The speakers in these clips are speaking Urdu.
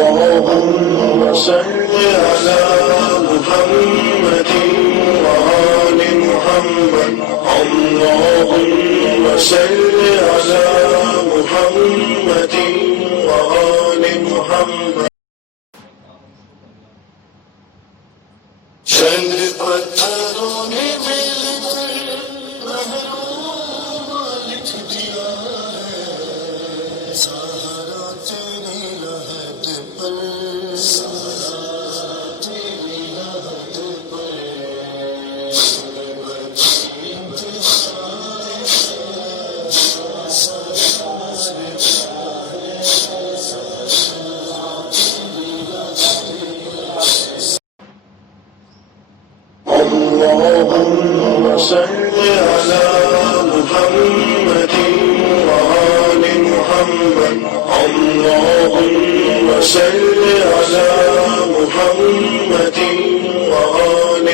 اللهم صل على محمد وآل محمد اللهم صل على محمد وآل محمد چند پتھروں نے مل کر محروم لکھ دیا ہے سہارا تیری لہت پر سہارا تیری لہت پر اللهم صل على محمد وآل محمد اللهم صل على محمد وآل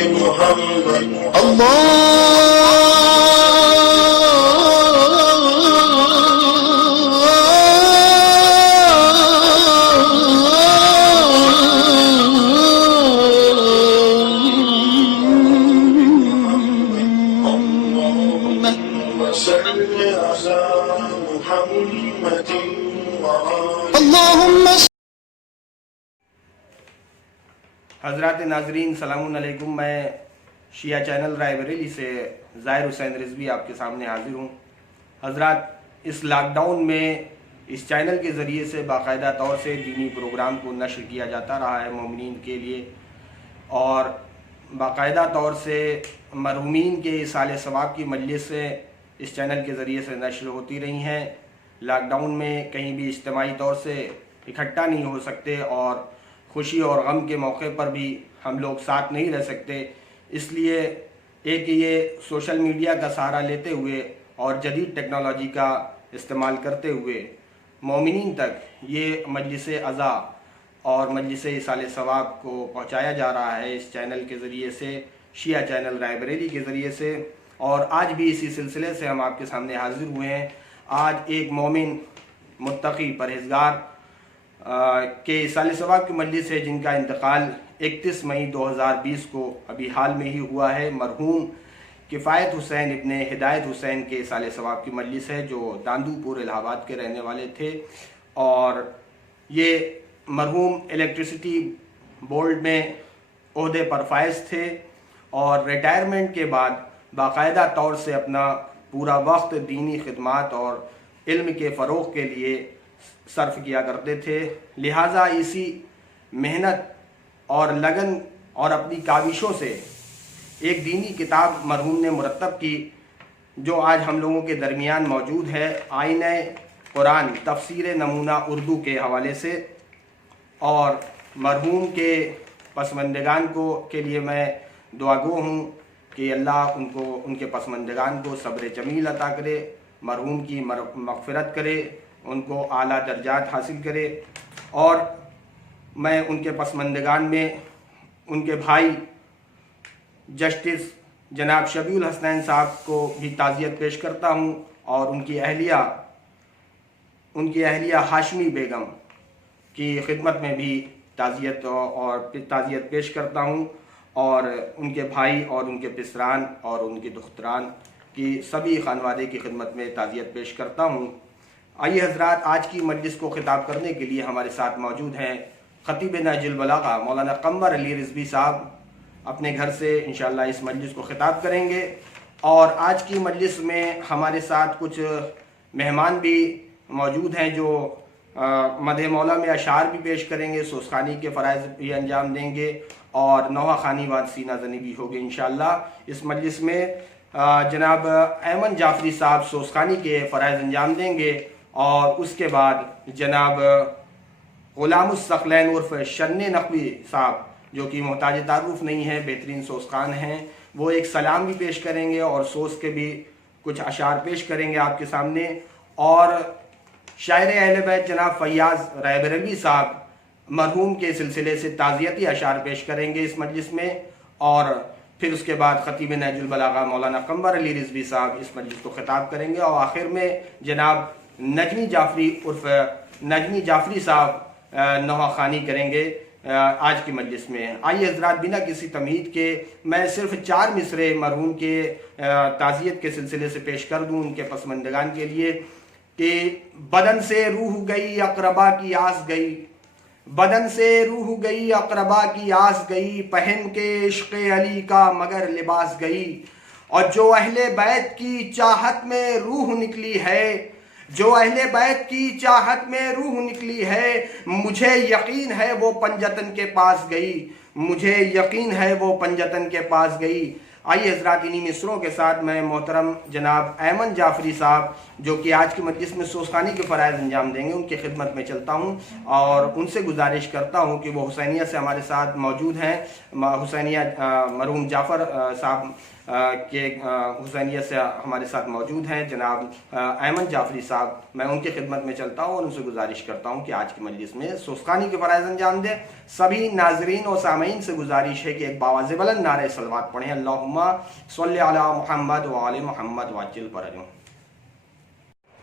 محمد حضرات ناظرین سلام علیکم. میں شیعہ چینل رائے بریلی سے ظاہر حسین رضوی آپ کے سامنے حاضر ہوں. حضرات اس لاک ڈاؤن میں اس چینل کے ذریعے سے باقاعدہ طور سے دینی پروگرام کو نشر کیا جاتا رہا ہے مومنین کے لیے، اور باقاعدہ طور سے مرحومین کے ایصال ثواب کی مجلسیں اس چینل کے ذریعے سے نشر ہوتی رہی ہیں. لاک ڈاؤن میں کہیں بھی اجتماعی طور سے اکٹھا نہیں ہو سکتے اور خوشی اور غم کے موقع پر بھی ہم لوگ ساتھ نہیں رہ سکتے، اس لیے ایک یہ سوشل میڈیا کا سہارا لیتے ہوئے اور جدید ٹیکنالوجی کا استعمال کرتے ہوئے مومنین تک یہ مجلس عزا اور مجلس ایصال ثواب کو پہنچایا جا رہا ہے اس چینل کے ذریعے سے، شیعہ چینل رائے بریلی کے ذریعے سے. اور آج بھی اسی سلسلے سے ہم آپ کے سامنے حاضر ہوئے ہیں. آج ایک مومن متقی پرہیزگار کے ایصال ثواب کی مجلس ہے جن کا انتقال 31 مئی 2020 کو ابھی حال میں ہی ہوا ہے. مرحوم کفایت حسین ابن ہدایت حسین کے ایصال ثواب کی مجلس ہے جو داندو پور الہ آباد کے رہنے والے تھے، اور یہ مرحوم الیکٹریسٹی بورڈ میں عہدے پر فائز تھے اور ریٹائرمنٹ کے بعد باقاعدہ طور سے اپنا پورا وقت دینی خدمات اور علم کے فروغ کے لیے صرف کیا کرتے تھے. لہٰذا اسی محنت اور لگن اور اپنی کاوشوں سے ایک دینی کتاب مرحوم نے مرتب کی جو آج ہم لوگوں کے درمیان موجود ہے، آئینہ قرآن تفسیر نمونہ اردو کے حوالے سے. اور مرحوم کے پسماندگان کے لیے میں دعا گو ہوں کہ اللہ ان کے پسماندگان کو صبر جمیل عطا کرے، مرحوم کی مغفرت کرے، ان کو اعلیٰ درجات حاصل کرے. اور میں ان کے پسماندگان میں ان کے بھائی جسٹس جناب شبیع الحسنین صاحب کو بھی تعزیت پیش کرتا ہوں، اور ان کی اہلیہ ہاشمی بیگم کی خدمت میں بھی تعزیت پیش کرتا ہوں، اور ان کے بھائی اور ان کے پسران اور ان کی دختران کی سبھی خانوادے کی خدمت میں تعزیت پیش کرتا ہوں. آئیے حضرات، آج کی مجلس کو خطاب کرنے کے لیے ہمارے ساتھ موجود ہیں خطیب نہج البلاغہ مولانا قمر علی رضوی صاحب. اپنے گھر سے انشاءاللہ اس مجلس کو خطاب کریں گے، اور آج کی مجلس میں ہمارے ساتھ کچھ مہمان بھی موجود ہیں جو مدح مولا میں اشعار بھی پیش کریں گے، سوسخانی کے فرائض بھی انجام دیں گے، اور نوحہ خوانی و سینہ زنی بھی ہوگی انشاءاللہ. اس مجلس میں جناب ایمن جعفری صاحب سوسخانی کے فرائض انجام دیں گے، اور اس کے بعد جناب غلام الثقلین عرف شن نقوی صاحب جو کہ محتاج تعارف نہیں ہے، بہترین سوسخان ہیں، وہ ایک سلام بھی پیش کریں گے اور سوس کے بھی کچھ اشعار پیش کریں گے آپ کے سامنے. اور شاعر اہل بیت جناب فیاض رائے بریلوی صاحب مرحوم کے سلسلے سے تعزیتی اشعار پیش کریں گے اس مجلس میں، اور پھر اس کے بعد خطیب نہج البلاغہ مولانا قمر علی رضوی صاحب اس مجلس کو خطاب کریں گے، اور آخر میں جناب نجمی جعفری عرف نجمی جعفری صاحب نواخوانی کریں گے آج کی مجلس میں۔ آئیے حضرات، بنا کسی تمہید کے میں صرف 4 مصرے مرحوم کے تعزیت کے سلسلے سے پیش کر دوں ان کے پسماندگان کے لیے کہ بدن سے روح گئی اقربا کی آس گئی، بدن سے روح گئی اقربا کی آس گئی، پہن کے عشق علی کا مگر لباس گئی، اور جو اہل بیت کی چاہت میں روح نکلی ہے، جو اہل بیت کی چاہت میں روح نکلی ہے، مجھے یقین ہے وہ پنجتن کے پاس گئی، مجھے یقین ہے وہ پنجتن کے پاس گئی۔ آئیے حضرات، انہی مصروں کے ساتھ میں محترم جناب ایمن جعفری صاحب جو کہ آج کی مجلس میں سوزخانی کے فرائض انجام دیں گے، ان کی خدمت میں چلتا ہوں اور ان سے گزارش کرتا ہوں کہ وہ حسینیہ سے ہمارے ساتھ موجود ہیں، حسینیہ مرحوم جعفر صاحب کے حسینیہ سے ہمارے ساتھ موجود ہیں جناب ایمن جعفری صاحب، میں ان کی خدمت میں چلتا ہوں اور ان سے گزارش کرتا ہوں کہ آج کی مجلس میں سوزخانی کے فرائض انجام دیں۔ سبھی ناظرین اور سامعین سے گزارش ہے کہ ایک باواز بلند نعرہ صلوات پڑھیں، اللہم صلی علی محمد وآل محمد وعجل فرجہم۔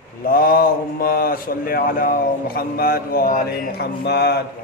اللہم صلی علی محمد وآل محمد۔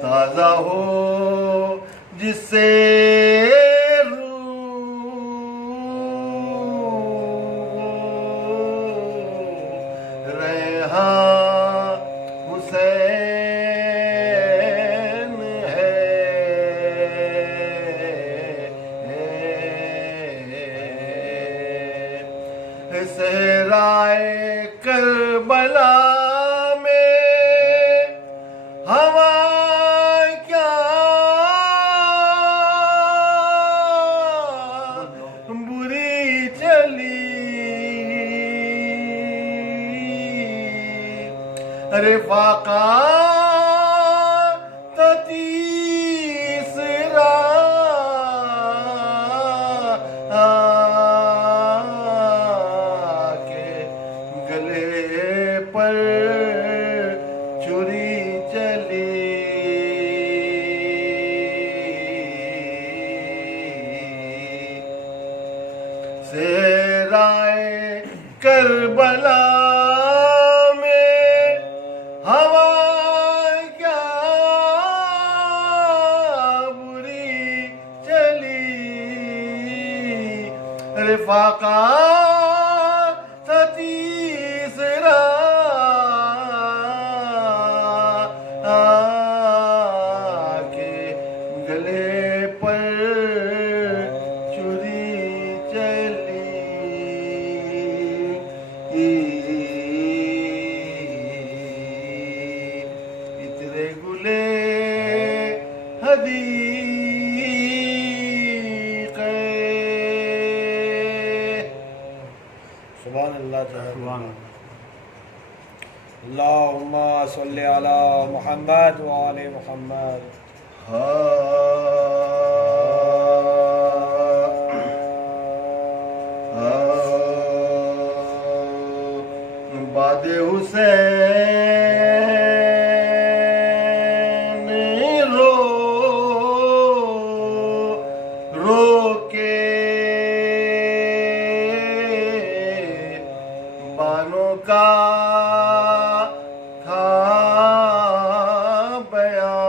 تازہ ہو جس سے ریحاں حسین ہے، صحرائے کربلا رفاقہ تیسرا کے گلے پر چوری چلی، صحرائے کربلا رفاقہ تیسرا کے گلے پر چوری چلی، اترے گلے حدیث اللہم صلی علی محمد وآل محمد۔ ہاں۔ باد حسین رو رو کے بانوں کا تھا بیان،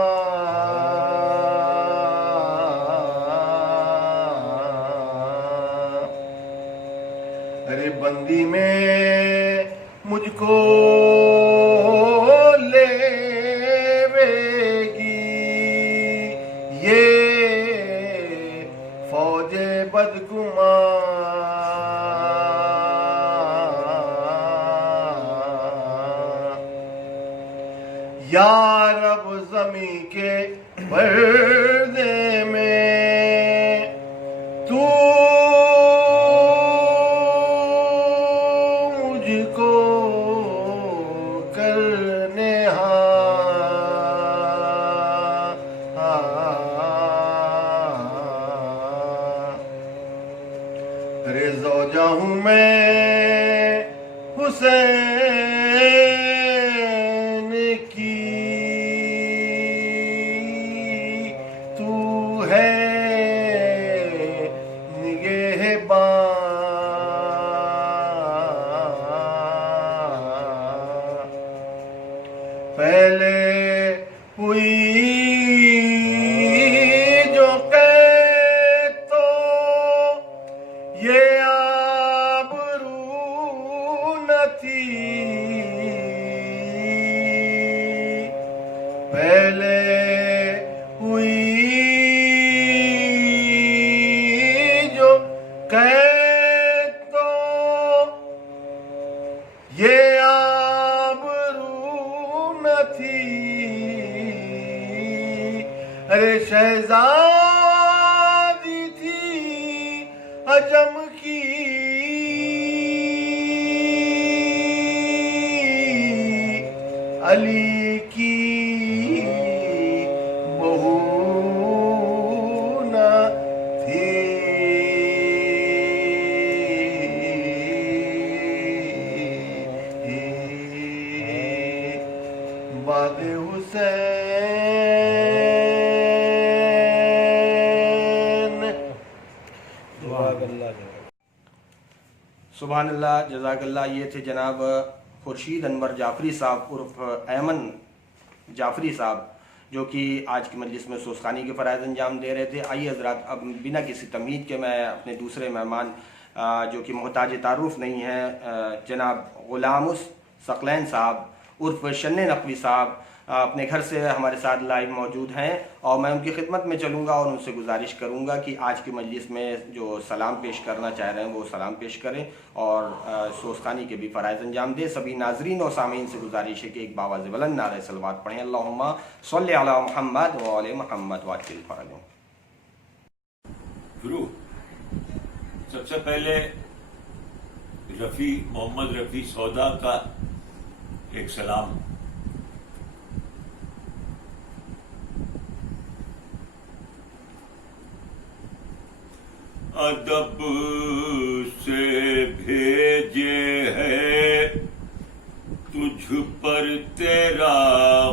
ارے بندی میں مجھ کو لے گی یہ فوج بدگمان، یا رب زمین کے پردے میں تو مجھ کو کرنے ارے زوجہ ہوں میں حسین کی، تو ہے نگہبان، پہلے ہوئی جو قید تو یہ آبرو نہ تھی، پہلے ہوئی جو قید تو یہ آبرو نہ تھی، ارے شہزادی تھی عجم کی، علی کی بہو نہ تھی، باد حسین۔ جزاک اللہ سبحان اللہ، جزاک اللہ۔ یہ تھے جناب خورشید انور جعفری صاحب عرف ایمن جعفری صاحب، جو کہ آج کی مجلس میں سوزخانی کے فرائض انجام دے رہے تھے۔ آئیے حضرات، اب بنا کسی تمہید کے میں اپنے دوسرے مہمان جو کہ محتاج تعارف نہیں ہیں، جناب غلام ثقلین صاحب عرف شن نقوی صاحب اپنے گھر سے ہمارے ساتھ لائیو موجود ہیں، اور میں ان کی خدمت میں چلوں گا اور ان سے گزارش کروں گا کہ آج کی مجلس میں جو سلام پیش کرنا چاہ رہے ہیں وہ سلام پیش کریں اور سوزخانی کے بھی فرائض انجام دیں۔ سبھی ناظرین اور سامعین سے گزارش ہے کہ ایک باواز بلند نعرہ صلوات پڑھیں، اللہم صلی علی محمد و آل محمد وعجل فرجہم۔ شروع۔ سب سے پہلے محمد رفیع سودا کا ایک سلام۔ ادب سے بھیجے ہے تجھ پر تیرا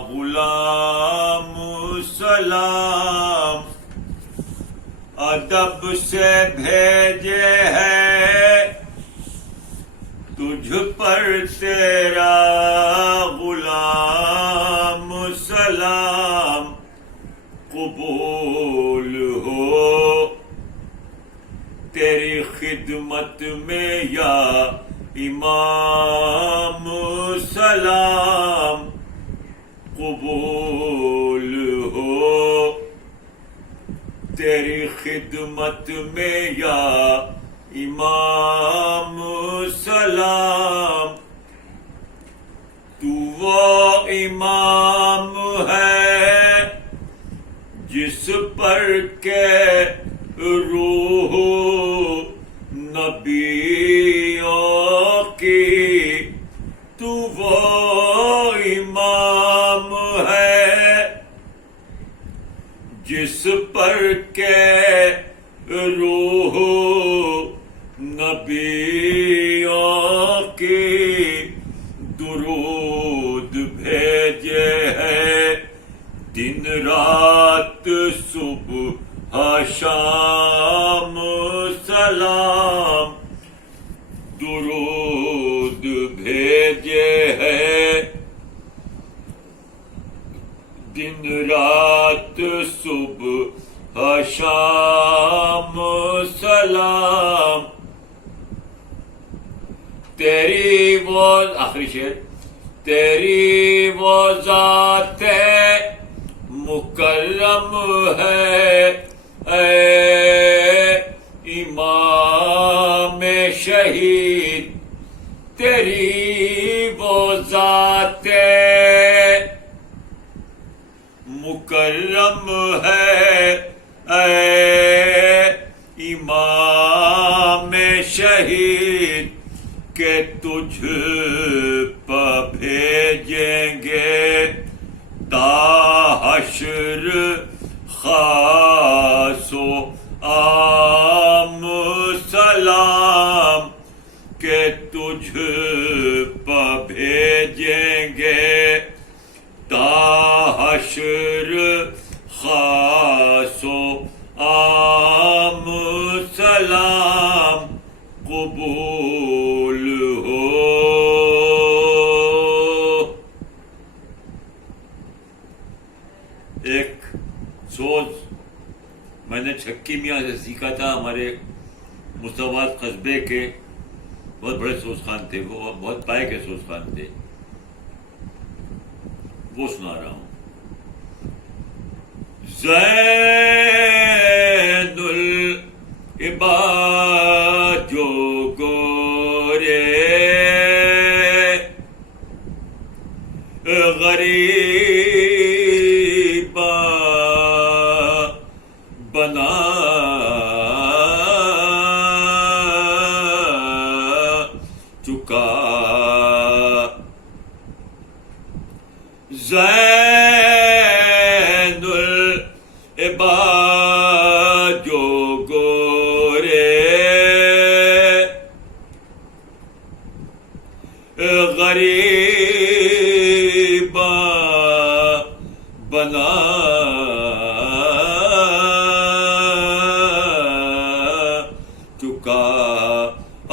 غلام سلام، ادب سے بھیجے ہے تجھ پر تیرا غلام سلام، قبول ہو تیری خدمت میں یا امام سلام، قبول ہو تیری خدمت میں یا امام سلام، تو وہ امام ہے جس پر کہ روح نبیوں کی، تو وہ امام ہے جس پر کہ روح نبیوں کی رات صبح شام سلام درود بھیجے ہے دن رات صبح شام سلام تیری وہ آخری شعر تیری وہ ذات مکرم ہے اے امام شہید تیری وہ ذات مکرم ہے اے امام شہید کہ تجھ پہ بھیجیں گے تا حشر خاص و عام سلام کہ تجھ پہ بھیجیں گے تا حشر خاص و عام سلام قبول ہو ایک سوز میں نے چھکی میاں سے سیکھا تھا ہمارے مستواد قصبے کے بہت بڑے سوز خان تھے وہ بہت پائے کے سوز خان تھے وہ سنا رہا ہوں زین العباد جو گورے غریب بنا چکا زین العباد جو گورے غریب بنا چکا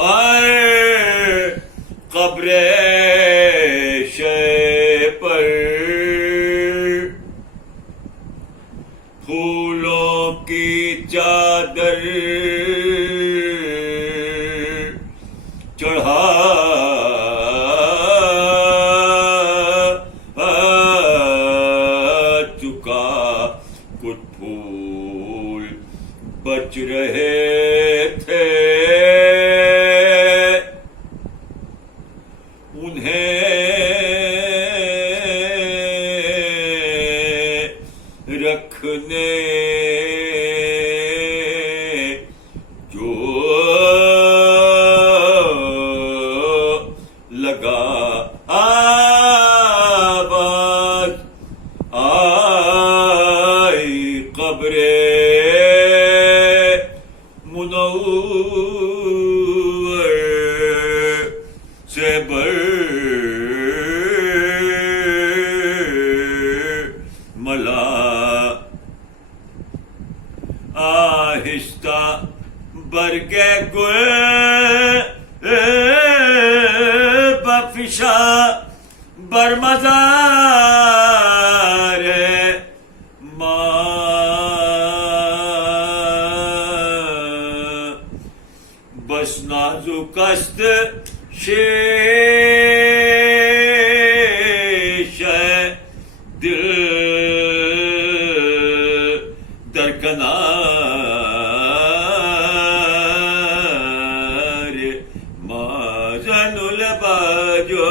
آئے قبر پر پھولوں کی چادر چڑھا چکا کچھ پھول بچ رہے تھے انہیں رکھنے جو لگا آواز آئی قبر منور سے ملا آہستہ برگے گل بفشا برمزار ماں بس نازک است شیش دل درکنار مازن الباجو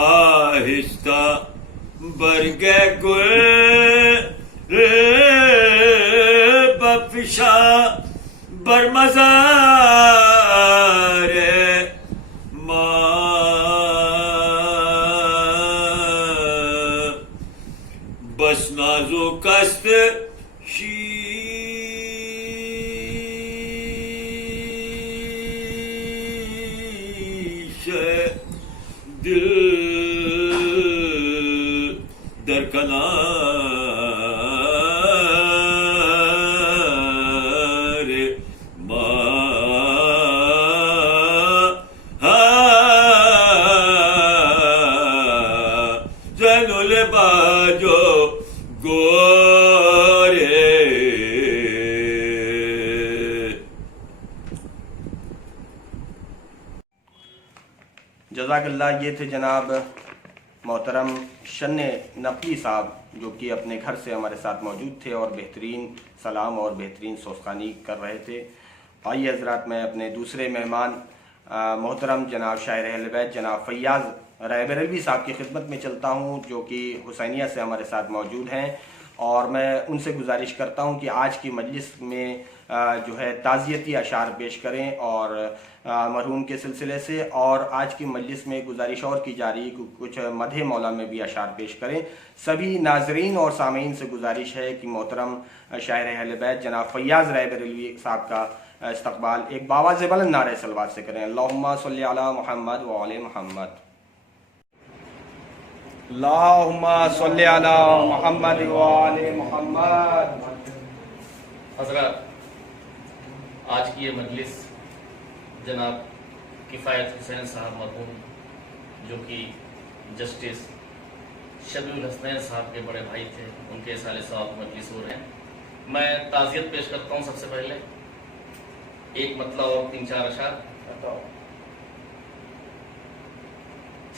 آہستہ برگے گل بفشا برمزار ماں بس نازک است شیش دل در کنار زین الباجو گورے. جزاک اللہ. یہ تھے جناب محترم شن نقوی صاحب جو کہ اپنے گھر سے ہمارے ساتھ موجود تھے اور بہترین سلام اور بہترین سوسخانی کر رہے تھے. آئیے حضرات میں اپنے دوسرے مہمان محترم جناب شاعر اہل بیت جناب فیاض رائے بریلوی صاحب کی خدمت میں چلتا ہوں جو کہ حسینیہ سے ہمارے ساتھ موجود ہیں، اور میں ان سے گزارش کرتا ہوں کہ آج کی مجلس میں جو ہے تعزیتی اشعار پیش کریں اور مرحوم کے سلسلے سے، اور آج کی مجلس میں گزارش اور کی جا رہی ہے کہ کچھ مدح مولا میں بھی اشعار پیش کریں. سبھی ناظرین اور سامعین سے گزارش ہے کہ محترم شاعر اہل بیت جناب فیاض رائے بریلوی صاحب کا استقبال ایک باواز بلند نعرہ صلوات سے کریں. اللہم صلی علی محمد وعلی محمد. اللہم صلی علی محمد وعلی محمد. حضرات، آج کی یہ مجلس جناب کفایت حسین صاحب مرحوم جو کہ جسٹس شبیع الحسنین صاحب کے بڑے بھائی تھے، ان کے سال ثواب مجلس ہو رہے ہیں. میں تعزیت پیش کرتا ہوں. سب سے پہلے ایک مطلع اور 3-4 اشعار.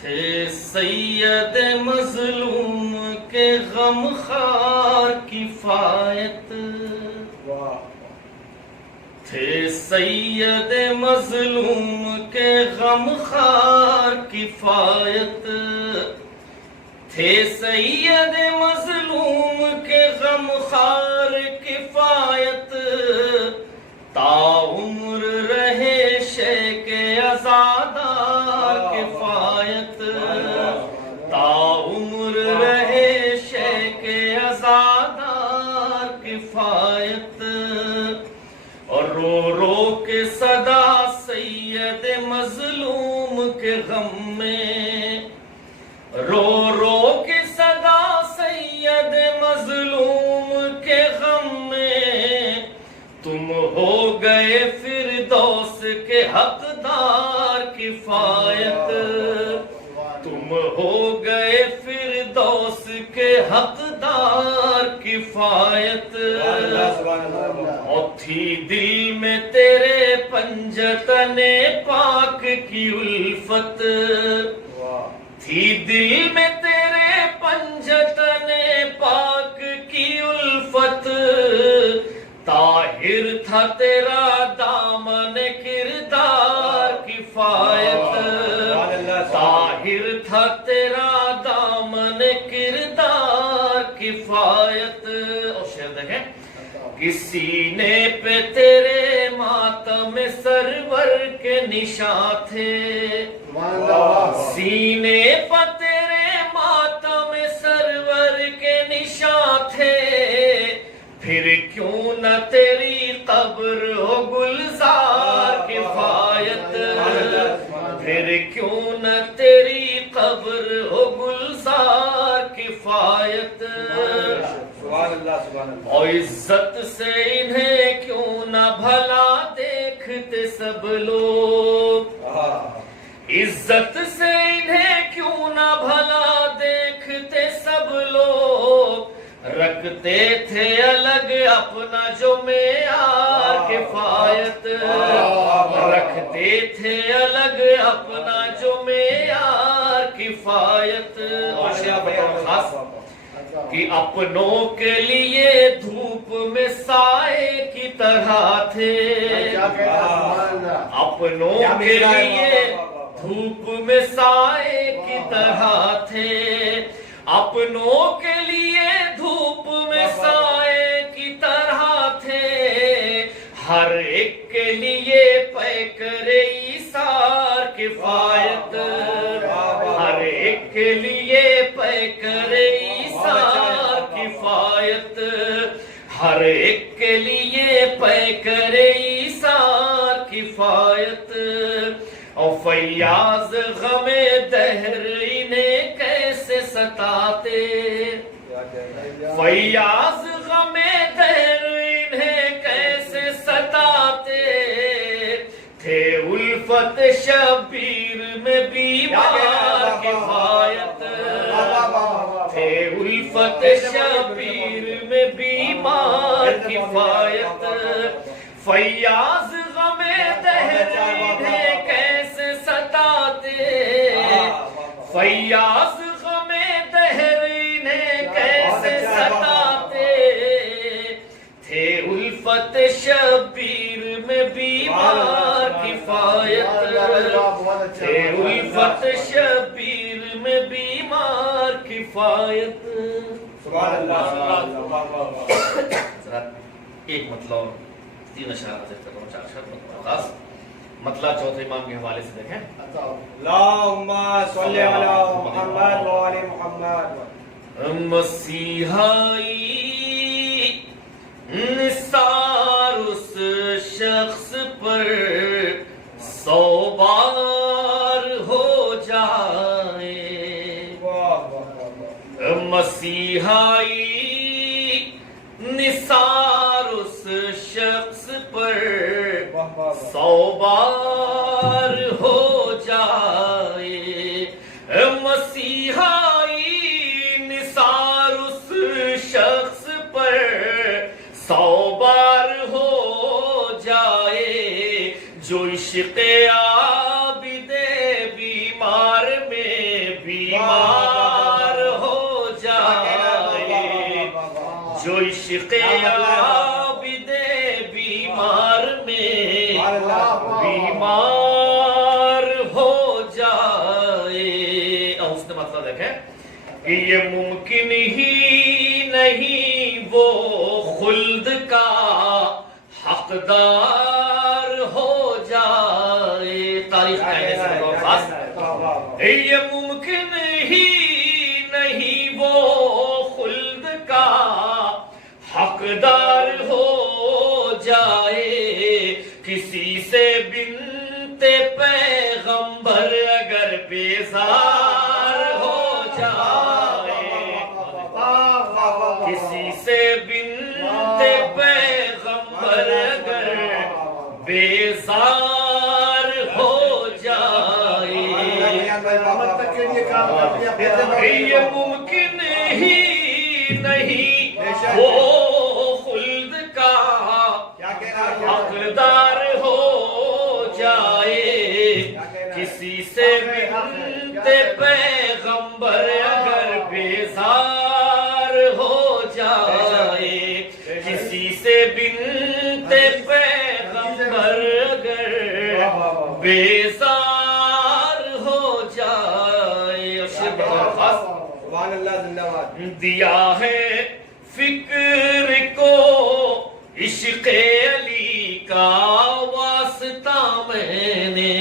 تھے سید مظلوم کے غم خار کفایت، تھے سید مظلوم کے غم خار کفایت، تھے سید مظلوم کے غم خار کفایت، تا عمر رہے شیخ عزادار کفایت، تا عمر رہے شیخ عزادار کفایت. اور رو رو کے صدا سید مظلوم کے غم میں، رو رو کے صدا سید مظلوم کے غم میں، تم ہو گئے فردوس کے حقدار کفایت، تم ہو گئے فردوس کے حقدار کفایت. اور تھی دل میں تیرے پنجتن پاک کی الفت، تھی دل میں تیرے پنجتن پاک کی الفت، طاہر تھا تیرا دامن کردار کفایت، طاہر تھا تیرا دامن کردار کفایت. اور شعر دیکھیں. سینے پہ تیرے ماتم سرور کے نشان تھے، سینے پہ تیرے ماتم سرور کے نشان تھے، پھر کیوں نہ تیری قبر ہو گلزار کفایت، پھر کیوں نہ تیری قبر ہو گلزار کفایت. اور عزت سے انہیں کیوں نہ بھلا دیکھتے سب لوگ، عزت سے انہیں کیوں نہ بھلا دیکھتے سب لوگ، رکھتے تھے الگ اپنا جو معیار کفایت، رکھتے تھے الگ اپنا جو معیار کفایت. اور خاص کہ اپنوں کے لیے دھوپ میں سائے کی طرح تھے، اپنوں کے لیے دھوپ میں سائے کی طرح تھے، اپنوں کے لیے دھوپ میں سائے کی طرح تھے، ہر ایک کے لیے پیکر ایثار کفایت، ہر ایک کے لیے پیکر ایثار کفایت، ہر ایک کے لیے پیکر ایثار کفایت. اور فیاض غم دہر انہیں کیسے ستاتے، فیاض غم دہر انہیں کیسے ستاتے تھے، الفت شبیر میں بیمار کفایت تھے، الفت شبیر میں بیمار کفایت، فیاض غم دہر انہیں کیسے ستاتے، فیاض غم دہر انہیں کیسے ستاتے تھے، الفت شبیر میں بیمار کفایت تھے، الفت شبیر میں بیمار کفایت۔ ایک مطلب 3 اشعار حاصل کر رہا ہوں، 4 اشعار خاص مطلب چوتھے امام کے حوالے سے دیکھیں۔ اللہم صلی علی محمد و آل محمد۔ مسیحائی نثار اس شخص پر 100 بار ہو جائے، مسیحائی نثار اس شخص پر 100 بار ہو جائے، مسیحائی نثار اس شخص پر 100 بار ہو جائے، جو عشق عابد بیمار میں بیمار ہو جائے، جو عشق عابد بیمار میں بیمار ہو جائے۔ اور اس نے مطلب دیکھیں کہ یہ ممکن ہی نہیں وہ خلد کا حقدار ہو جائے، تاریخ کہنے سے بہت خاص، یہ ممکن ہی نہیں وہ خلد کا حقدار ہو جائے، کسی سے بنت پیغمبر اگر بیزار ہو جائے، کسی سے بنت پیغمبر اگر بیزار ہو جائے، یہ ممکن ہی نہیں وہ خلد کا حقدار ہو جائے، کسی سے بنت پیغمبر اگر بیزار ہو جائے، کسی سے بنت پیغمبر اگر بیزار ہو جائے۔ اور شعر بہت خاص، سبحان اللہ، زندہ باد۔ دیا ہے فکر کو عشق علی کا واسطہ میں نے،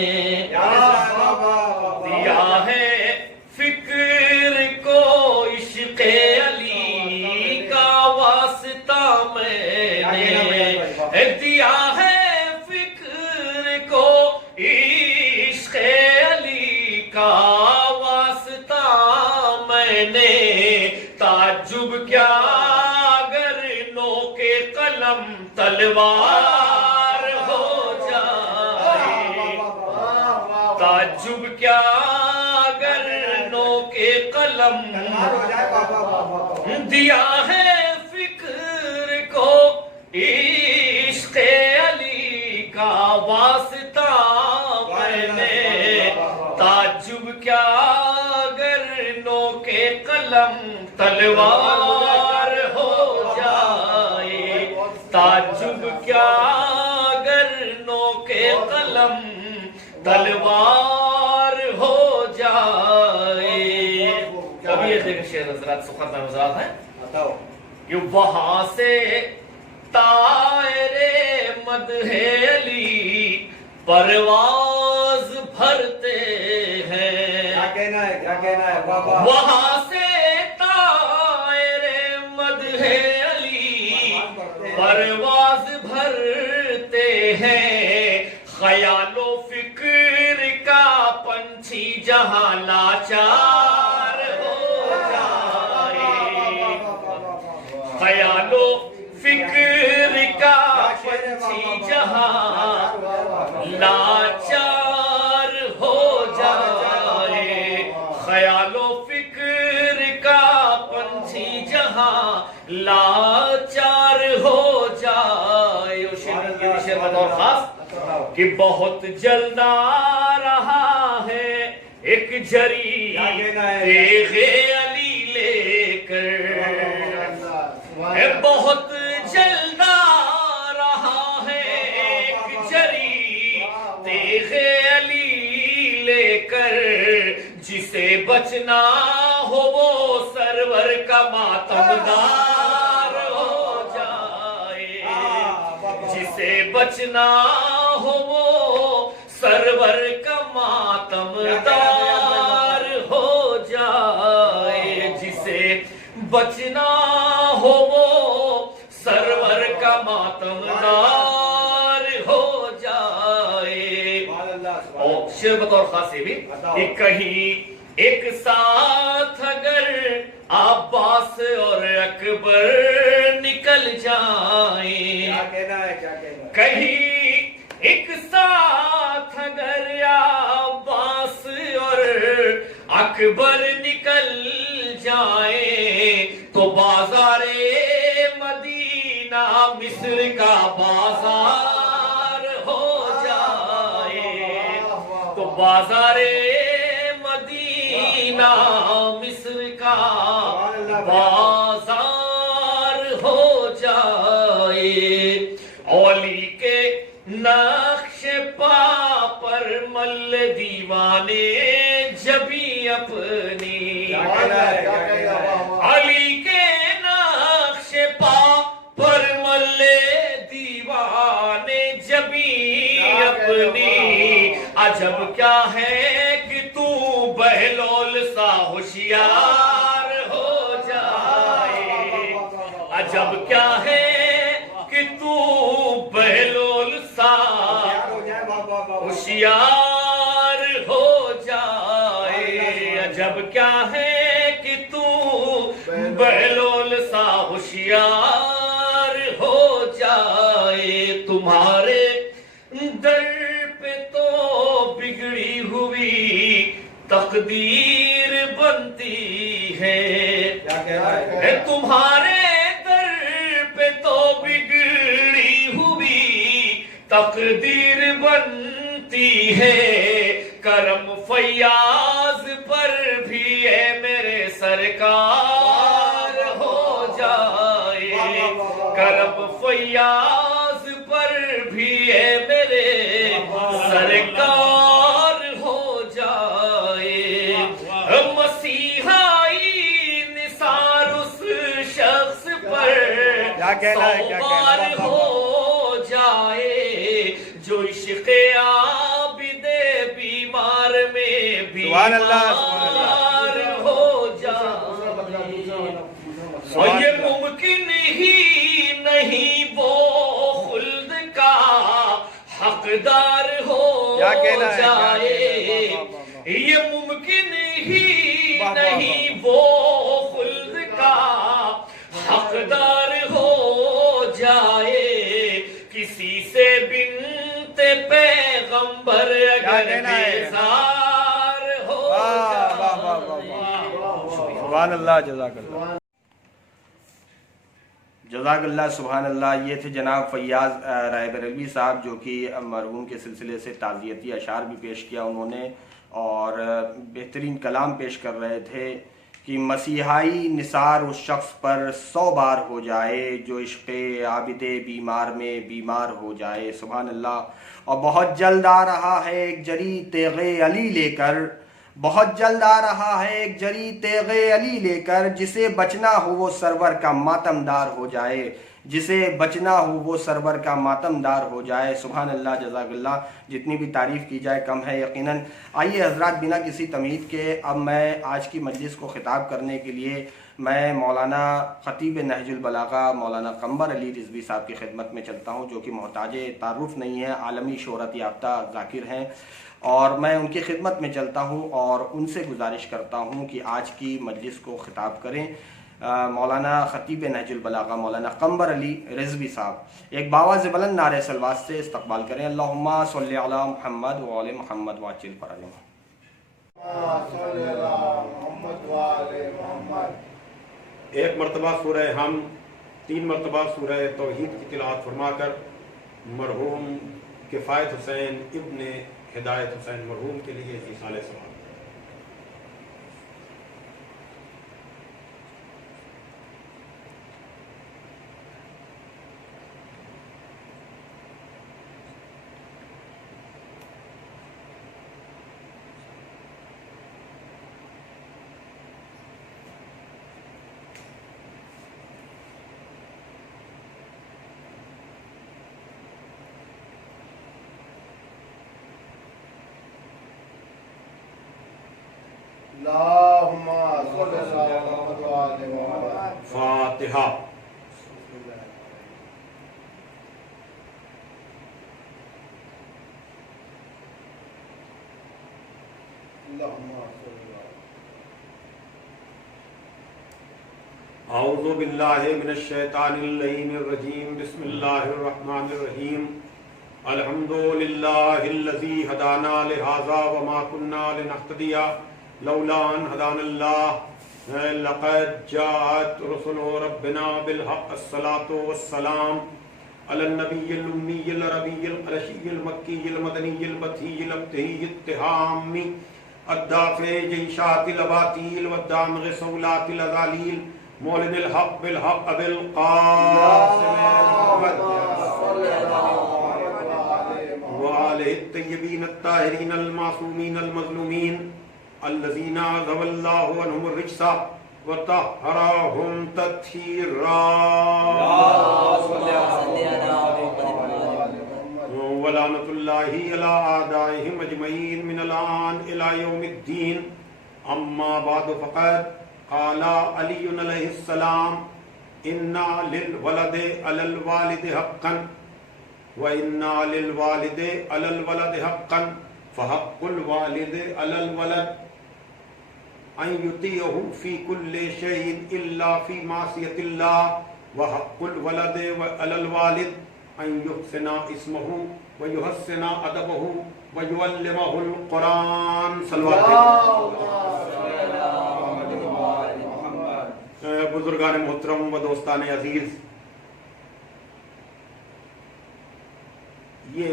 دیا ہے فکر کو عشق علی کا واسطہ میں نے، دیا ہے فکر کو عشق علی کا واسطہ میں نے، تعجب کیا اگر نوک قلم تلوار ہو جائے، تعجب کیا اگر نوک قلم، دیا ہے فکر کو عشق علی کا واسطہ میں نے، تعجب کیا اگر نوک قلم تلوار ہو جائے، تعجب کیا اگر نوک قلم تلوار ہو جائے۔ ابھی یہ دیکھیں شعر حضرات سخن میں مزاج ہے کہ وہاں سے طائر مدح علی پرواز بھرتے ہیں، کیا کہنا ہے بابا؟ وہاں سے طائر مدح علی پرواز بھرتے ہیں، خیال و فکر کا پنچھی جہاں لاچار ہو جائے، لاچار ہو جائے، خیال و فکر کا پنچھی جہاں لاچار ہو جائے۔ شیر بطور خاص کہ بہت جلد آ رہا ہے ایک جری تیغ علی لے کر، بہت جلد آ رہا ہے ایک جری تیغ علی لے کر، جسے بچنا ہو وہ سرور کا ماتمدار ہو جائے، جسے بچنا ہو وہ سرور کا ماتمدار ہو جائے، جسے بچنا ہو وہ سرور کا ماتمدار ہو جائے۔ اور شعر بطور خاص یہ بھی کہ کہیں ایک ساتھ اگر عباس اور اکبر نکل جائیں، کہیں ایک ساتھ اگر عباس اور اکبر نکل جائیں تو بازار مدینہ مصر کا بازار ہو جائے، تو بازار مدینہ مصر کا بازار ہو جائے۔ اولی کے نقش پا پر مل دیوانے جبھی اپنی، علی کے نقش پا پر مل دیوانے جبھی اپنی، عجب کیا ہے کہ تو بہلول سا ہوشیار ہو جائے، عجب کیا ہے کہ تو بہلول سا ہوشیار ہو جائے، عجب کیا ہے کہ تو بہلول سا ہوشیار ہو جائے۔ تمہارے در پہ تو بگڑی ہوئی تقدیر بنتی ہے، تمہارے در پہ تو بگڑی ہوئی تقدیر بنتی ہے، کرم فیاض پر بھی اے میرے سرکار ہو جائے، کرم فیاض پر بھی اے میرے سرکار ہو جائے، مسیحائی نثار اس شخص پر سوار ہو جائے، جو عشق عابد بیمار میں بیمار ہو جائے، اور یہ ممکن ہی نہیں وہ خلد کا حقدار ہو جائے، یہ ممکن ہی نہیں وہ خلد کا حقدار ہو جائے، کسی سے بنت پیغمبر اگر بیزار ہو جائے۔ سبحان اللہ، جزاک اللہ، جزاک اللہ، سبحان اللہ۔ یہ تھے جناب فیاض رائے بریلوی صاحب، جو کہ مرحوم کے سلسلے سے تعزیتی اشعار بھی پیش کیا انہوں نے، اور بہترین کلام پیش کر رہے تھے کہ مسیحائی نثار اس شخص پر 100 بار ہو جائے جو عشق عابد بیمار میں بیمار ہو جائے۔ سبحان اللہ۔ اور بہت جلد آ رہا ہے ایک جری تیغ علی لے کر، بہت جلد آ رہا ہے ایک جری تیغ علی لے کر، جسے بچنا ہو وہ سرور کا ماتمدار ہو جائے، جسے بچنا ہو وہ سرور کا ماتمدار ہو جائے۔ سبحان اللہ، جزاک اللہ۔ جتنی بھی تعریف کی جائے کم ہے یقیناً۔ آئیے حضرات، بنا کسی تمہید کے اب میں آج کی مجلس کو خطاب کرنے کے لیے میں مولانا خطیب نہج البلاغہ مولانا قمر علی رضوی صاحب کی خدمت میں چلتا ہوں، جو کہ محتاج تعارف نہیں ہے، عالمی شہرت یافتہ ذاکر ہیں، اور میں ان کی خدمت میں چلتا ہوں اور ان سے گزارش کرتا ہوں کہ آج کی مجلس کو خطاب کریں۔ مولانا خطیب نہج البلاغہ مولانا قمبر علی رضوی صاحب ایک باواز بلند نعرہ سلوات سے استقبال کریں. اللہم صلی علی محمد وعلی محمد واجل پر علی ایک مرتبہ سورہ ہم 3 مرتبہ سورہ توحید کی تلاوت فرما کر مرحوم کفایت حسین ابن ہدایت حسین مرحوم کے لیے ایصال ثواب. اللہم صلی علی محمد وعلی محمد. فاتحہ. اعوذ باللہ من الشیطان اللعین الرجیم. بسم اللہ الرحمن الرحیم. الحمد للہ الذی ہدانا لہذا وما كنا لنہتدی لولا ان هدانا الله لقد جاءت رسل ربنا بالحق. الصلاة والسلام على النبي الأمي العربي القرشي المكي المدني البتي الابتهي التهام الدافع جيشات الأباطيل والدامغ صولات الأذاليل مولد الحق بالحق بالقاسم وآله الطيبين الطاهرين المعصومين المظلومين الذين عذب الله عنهم الرجس وطهرهم تطهيرا. ولعنة الله على أعدائهم أجمعين من الآن إلى يوم الدين. أما بعد فقد قال علي عليه السلام إن للولد على الوالد حقا وإن للوالد على الولد حقا فحق الوالد على الولد ان یطیعہ فی کل شیء الا فی معصیۃ اللہ وحق الولد علی الوالد ان یحسن اسمہ ویحسن ادبہ ویعلمہ القرآن. بزرگان محترم و دوستان عزیز، یہ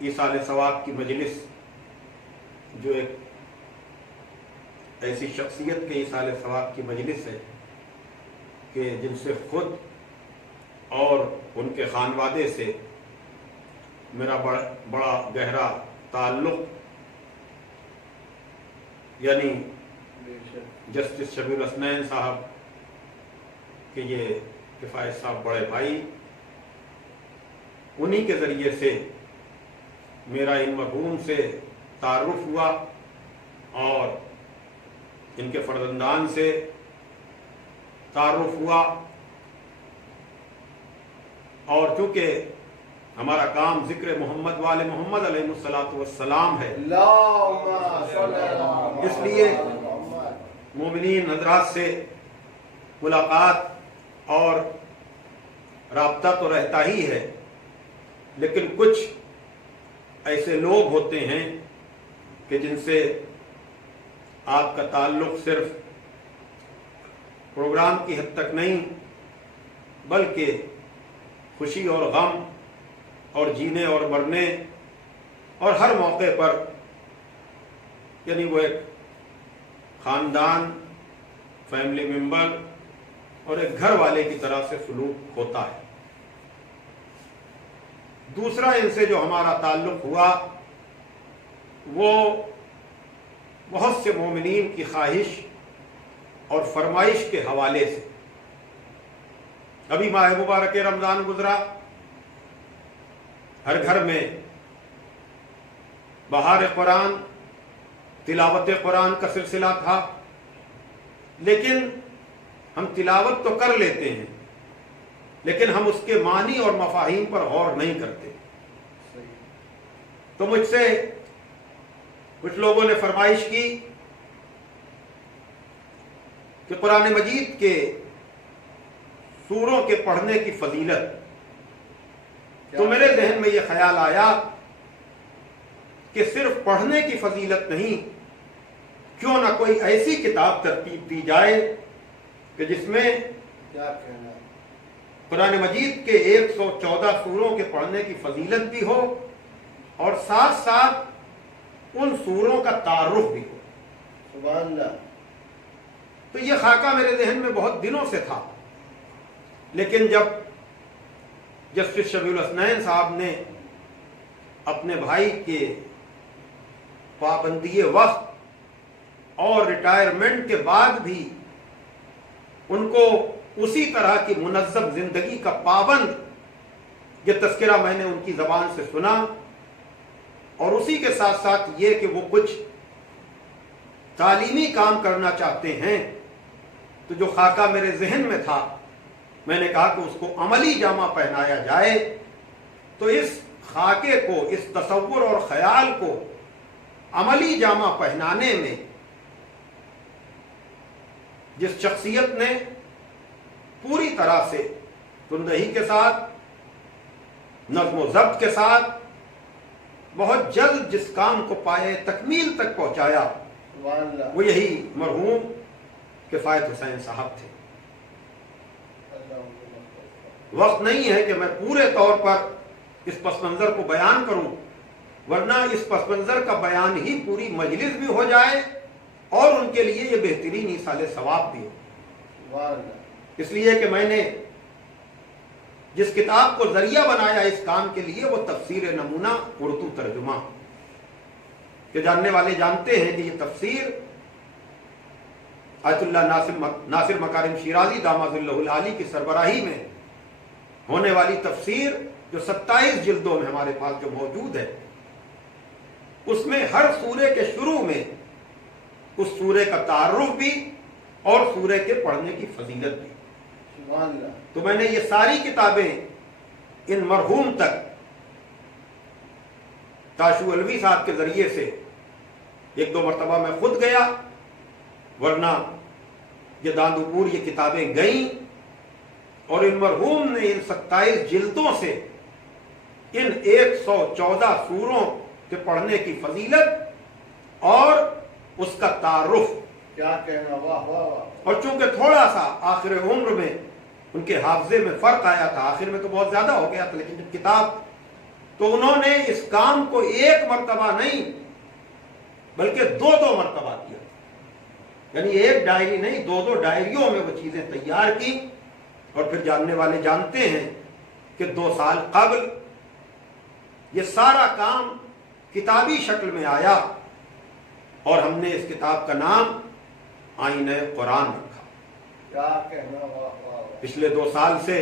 ایصال ثواب کی مجلس جو ایک ایسی شخصیت کے ایصال ثواب کی مجلس ہے کہ جن سے خود اور ان کے خانوادے سے میرا بڑا گہرا تعلق، یعنی جسٹس شبیر الحسنین صاحب کہ یہ کفایت صاحب بڑے بھائی، انہی کے ذریعے سے میرا ان مرحوم سے تعارف ہوا اور ان کے فرزندان سے تعارف ہوا. اور چونکہ ہمارا کام ذکر محمد والے محمد علیہ الصلوۃ والسلام ہے، اس لیے مومنین حضرات سے ملاقات اور رابطہ تو رہتا ہی ہے، لیکن کچھ ایسے لوگ ہوتے ہیں کہ جن سے آپ کا تعلق صرف پروگرام کی حد تک نہیں بلکہ خوشی اور غم اور جینے اور مرنے اور ہر موقع پر، یعنی وہ ایک خاندان، فیملی ممبر اور ایک گھر والے کی طرح سے سلوک ہوتا ہے. دوسرا ان سے جو ہمارا تعلق ہوا وہ بہت سے مومنین کی خواہش اور فرمائش کے حوالے سے. ابھی ماہ مبارک رمضان گزرا، ہر گھر میں بہار قرآن، تلاوت قرآن کا سلسلہ تھا، لیکن ہم تلاوت تو کر لیتے ہیں لیکن ہم اس کے معنی اور مفاہیم پر غور نہیں کرتے. تو مجھ سے کچھ لوگوں نے فرمائش کی کہ قرآن مجید کے سوروں کے پڑھنے کی فضیلت، تو میرے ذہن میں یہ خیال آیا کہ صرف پڑھنے کی فضیلت نہیں، کیوں نہ کوئی ایسی کتاب ترتیب دی جائے کہ جس میں کیا کہنا ہے؟ قرآن مجید کے 114 سوروں کے پڑھنے کی فضیلت بھی ہو اور ساتھ ساتھ ان سوروں کا تعارف بھی ہو۔ سبحان اللہ۔ تو یہ خاکہ میرے ذہن میں بہت دنوں سے تھا، لیکن جب جسٹس شبیع الحسنین صاحب نے اپنے بھائی کے پابندی وقت اور ریٹائرمنٹ کے بعد بھی ان کو اسی طرح کی منظم زندگی کا پابند یہ تذکرہ میں نے ان کی زبان سے سنا، اور اسی کے ساتھ ساتھ یہ کہ وہ کچھ تعلیمی کام کرنا چاہتے ہیں، تو جو خاکہ میرے ذہن میں تھا میں نے کہا کہ اس کو عملی جامہ پہنایا جائے۔ تو اس خاکے کو، اس تصور اور خیال کو عملی جامہ پہنانے میں جس شخصیت نے پوری طرح سے تندہی کے ساتھ، نظم و ضبط کے ساتھ بہت جلد جس کام کو پائے تکمیل تک پہنچایا، سبحان اللہ۔ وہ یہی مرحوم کفایت حسین صاحب تھے۔ وقت نہیں ہے کہ میں پورے طور پر اس پس منظر کو بیان کروں، ورنہ اس پس منظر کا بیان ہی پوری مجلس بھی ہو جائے اور ان کے لیے یہ بہترین ایصال ثواب بھی ہو۔ سبحان اللہ۔ اس لیے کہ میں نے جس کتاب کو ذریعہ بنایا اس کام کے لیے وہ تفسیر نمونہ اردو ترجمہ، کہ جاننے والے جانتے ہیں کہ یہ تفسیر آیت اللہ ناصر مکارم شیرازی داماد اللہ العالی کی سربراہی میں ہونے والی تفسیر جو 27 جلدوں میں ہمارے پاس جو موجود ہے، اس میں ہر سورے کے شروع میں اس سورے کا تعارف بھی اور سورے کے پڑھنے کی فضیلت بھی۔ سبحان اللہ۔ تو میں نے یہ ساری کتابیں ان مرحوم تک تاشو علوی صاحب کے ذریعے سے ایک دو مرتبہ میں خود گیا، ورنہ یہ داندوپور یہ کتابیں گئیں، اور ان مرحوم نے ان 27 جلدوں سے ان 114 سوروں کے پڑھنے کی فضیلت اور اس کا تعارف، کیا کہنا، واہ واہ واہ۔ اور چونکہ تھوڑا سا آخر عمر میں ان کے حافظے میں فرق آیا تھا، آخر میں تو بہت زیادہ ہو گیا تھا، لیکن جب کتاب، تو انہوں نے اس کام کو ایک مرتبہ نہیں بلکہ دو مرتبہ کیا، یعنی ایک ڈائری نہیں، دو ڈائریوں میں وہ چیزیں تیار کی، اور پھر جاننے والے جانتے ہیں کہ 2 سال قبل یہ سارا کام کتابی شکل میں آیا، اور ہم نے اس کتاب کا نام آئینہ قرآن رکھا۔ کیا کہنا، واہ واہ واہ۔ پچھلے 2 سال سے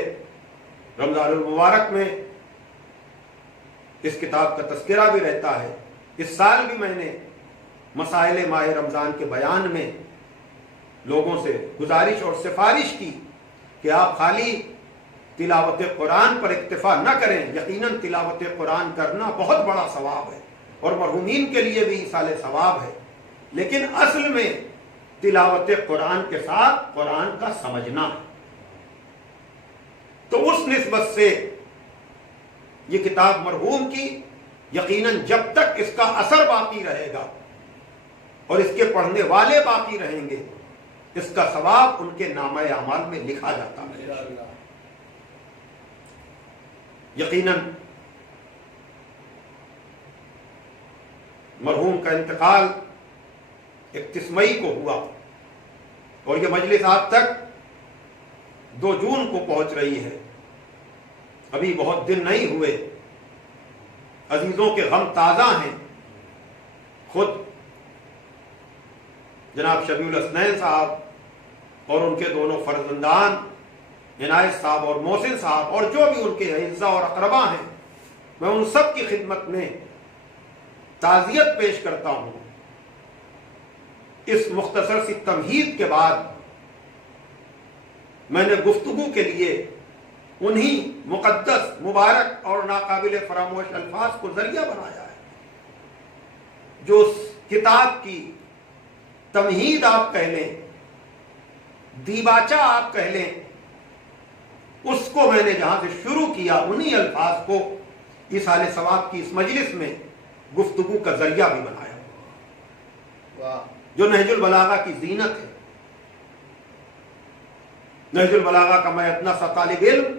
رمضان المبارک میں اس کتاب کا تذکرہ بھی رہتا ہے۔ اس سال بھی میں نے مسائل ماہ رمضان کے بیان میں لوگوں سے گزارش اور سفارش کی کہ آپ خالی تلاوت قرآن پر اکتفا نہ کریں، یقیناً تلاوت قرآن کرنا بہت بڑا ثواب ہے اور مرحومین کے لیے بھی ایصال ثواب ہے، لیکن اصل میں تلاوت قرآن کے ساتھ قرآن کا سمجھنا ہے۔ تو اس نسبت سے یہ کتاب مرحوم کی یقیناً جب تک اس کا اثر باقی رہے گا اور اس کے پڑھنے والے باقی رہیں گے، اس کا ثواب ان کے نامہ اعمال میں لکھا جاتا ہے۔ انشاءاللہ۔ یقیناً مرحوم کا انتقال 31 مئی کو ہوا، اور یہ مجلس آج تک 2 جون کو پہنچ رہی ہے، ابھی بہت دن نہیں ہوئے، عزیزوں کے غم تازہ ہیں۔ خود جناب شبیع الحسنین صاحب اور ان کے دونوں فرزندان عنایت صاحب اور محسن صاحب اور جو بھی ان کے اعزاء اور اقربا ہیں، میں ان سب کی خدمت میں تعزیت پیش کرتا ہوں۔ اس مختصر سی تمہید کے بعد میں نے گفتگو کے لیے انہی مقدس، مبارک اور ناقابل فراموش الفاظ کو ذریعہ بنایا ہے، جو اس کتاب کی تمہید آپ کہہ لیں دیباچہ آپ کہہ لیں، اس کو میں نے جہاں سے شروع کیا انہی الفاظ کو ایصال ثواب کی اس مجلس میں گفتگو کا ذریعہ بھی بنایا، واہ جو نہج البلاغہ کی زینت ہے۔ نہج البلاغہ کا میں اتنا سا طالب علم،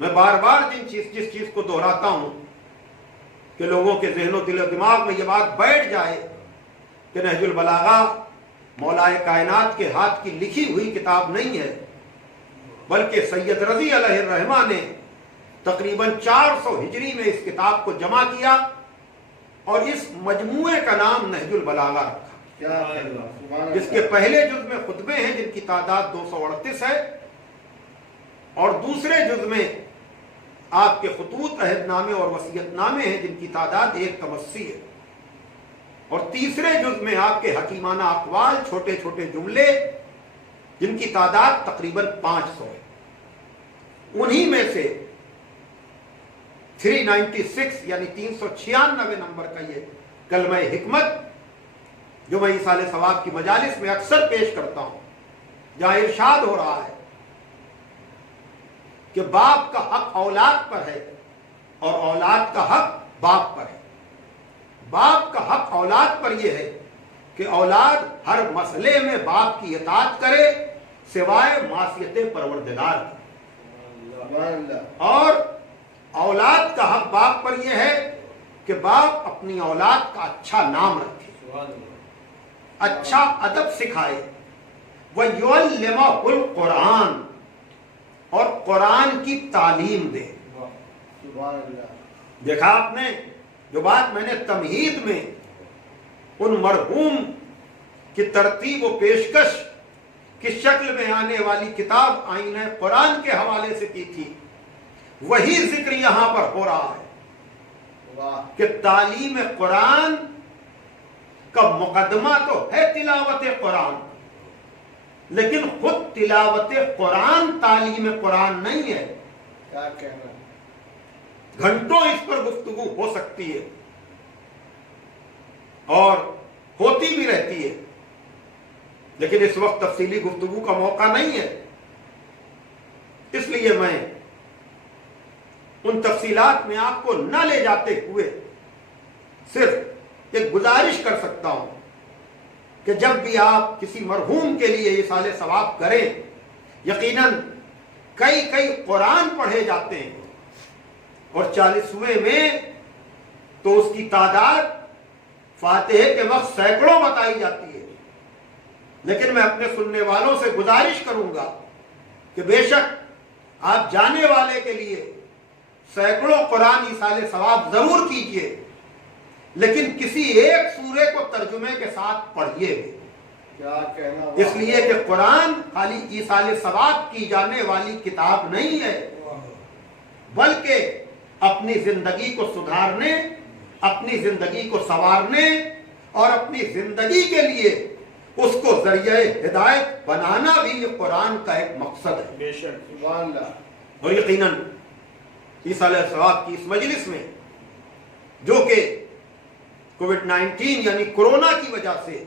میں بار بار جس چیز کو دہراتا ہوں کہ لوگوں کے ذہن و دل و دماغ میں یہ بات بیٹھ جائے کہ نہج البلاغہ مولا کائنات کے ہاتھ کی لکھی ہوئی کتاب نہیں ہے، بلکہ سید رضی علیہ الرحمہ نے تقریباً 400 ہجری میں اس کتاب کو جمع کیا اور اس مجموعے کا نام نہج البلاغہ رکھا، کیا کہنا، سبحان جس کے پہلے جز میں خطبے ہیں جن کی تعداد 238 ہے، اور دوسرے جز میں آپ کے خطوط، عہد نامے اور وصیت نامے ہیں جن کی تعداد 180 ہے، اور تیسرے جز میں آپ کے حکیمانہ اقوال، چھوٹے چھوٹے جملے جن کی تعداد تقریباً 500 ہے۔ انہی میں سے 396 یعنی 396 نمبر کا یہ کلمہ حکمت جو میں ایصال ثواب کی مجالس میں اکثر پیش کرتا ہوں، جہاں ارشاد ہو رہا ہے کہ باپ کا حق اولاد پر ہے اور اولاد کا حق باپ پر ہے۔ باپ کا حق اولاد پر یہ ہے کہ اولاد ہر مسئلے میں باپ کی اطاعت کرے سوائے معصیت پروردگار کی، سبحان اللہ، اور اولاد کا حق باپ پر یہ ہے کہ باپ اپنی اولاد کا اچھا نام رکھے، اچھا ادب سکھائے، وَيُعَلِّمَهُ الْقُرْآنَ، اور قرآن کی تعلیم دے۔ سبحان اللہ، دیکھا آپ نے جو بات میں نے تمہید میں ان مرحوم کی ترتیب و پیشکش کی شکل میں آنے والی کتاب آئینہ قرآن کے حوالے سے کی تھی، وہی ذکر یہاں پر ہو رہا ہے واہ کہ تعلیم قرآن کا مقدمہ تو ہے تلاوت قرآن، لیکن خود تلاوت قرآن تعلیم قرآن نہیں ہے۔ کیا کہنا، گھنٹوں اس پر گفتگو ہو سکتی ہے اور ہوتی بھی رہتی ہے، لیکن اس وقت تفصیلی گفتگو کا موقع نہیں ہے، اس لیے میں ان تفصیلات میں آپ کو نہ لے جاتے ہوئے صرف ایک گزارش کر سکتا ہوں کہ جب بھی آپ کسی مرحوم کے لیے ایصال ثواب کریں، یقیناً کئی قرآن پڑھے جاتے ہیں، اور 40ویں میں تو اس کی تعداد فاتحے کے وقت سینکڑوں بتائی جاتی ہے، لیکن میں اپنے سننے والوں سے گزارش کروں گا کہ بے شک آپ جانے والے کے لیے سینکڑوں قرآن ایصال ثواب ضرور کیجئے، لیکن کسی ایک سورے کو ترجمے کے ساتھ پڑھیے بھی، کیا کہنا، اس لیے کہ قرآن خالی ایصال ثواب کی جانے والی کتاب نہیں ہے، بلکہ اپنی زندگی کو سدھارنے، اپنی زندگی کو سنوارنے اور اپنی زندگی کے لیے اس کو ذریعہ ہدایت بنانا بھی یہ قرآن کا ایک مقصد ہے۔ بے شک، سبحان اللہ، اور یقیناً ایصال ثواب کی اس مجلس میں جو کہ کووڈ-19 یعنی کورونا کی وجہ سے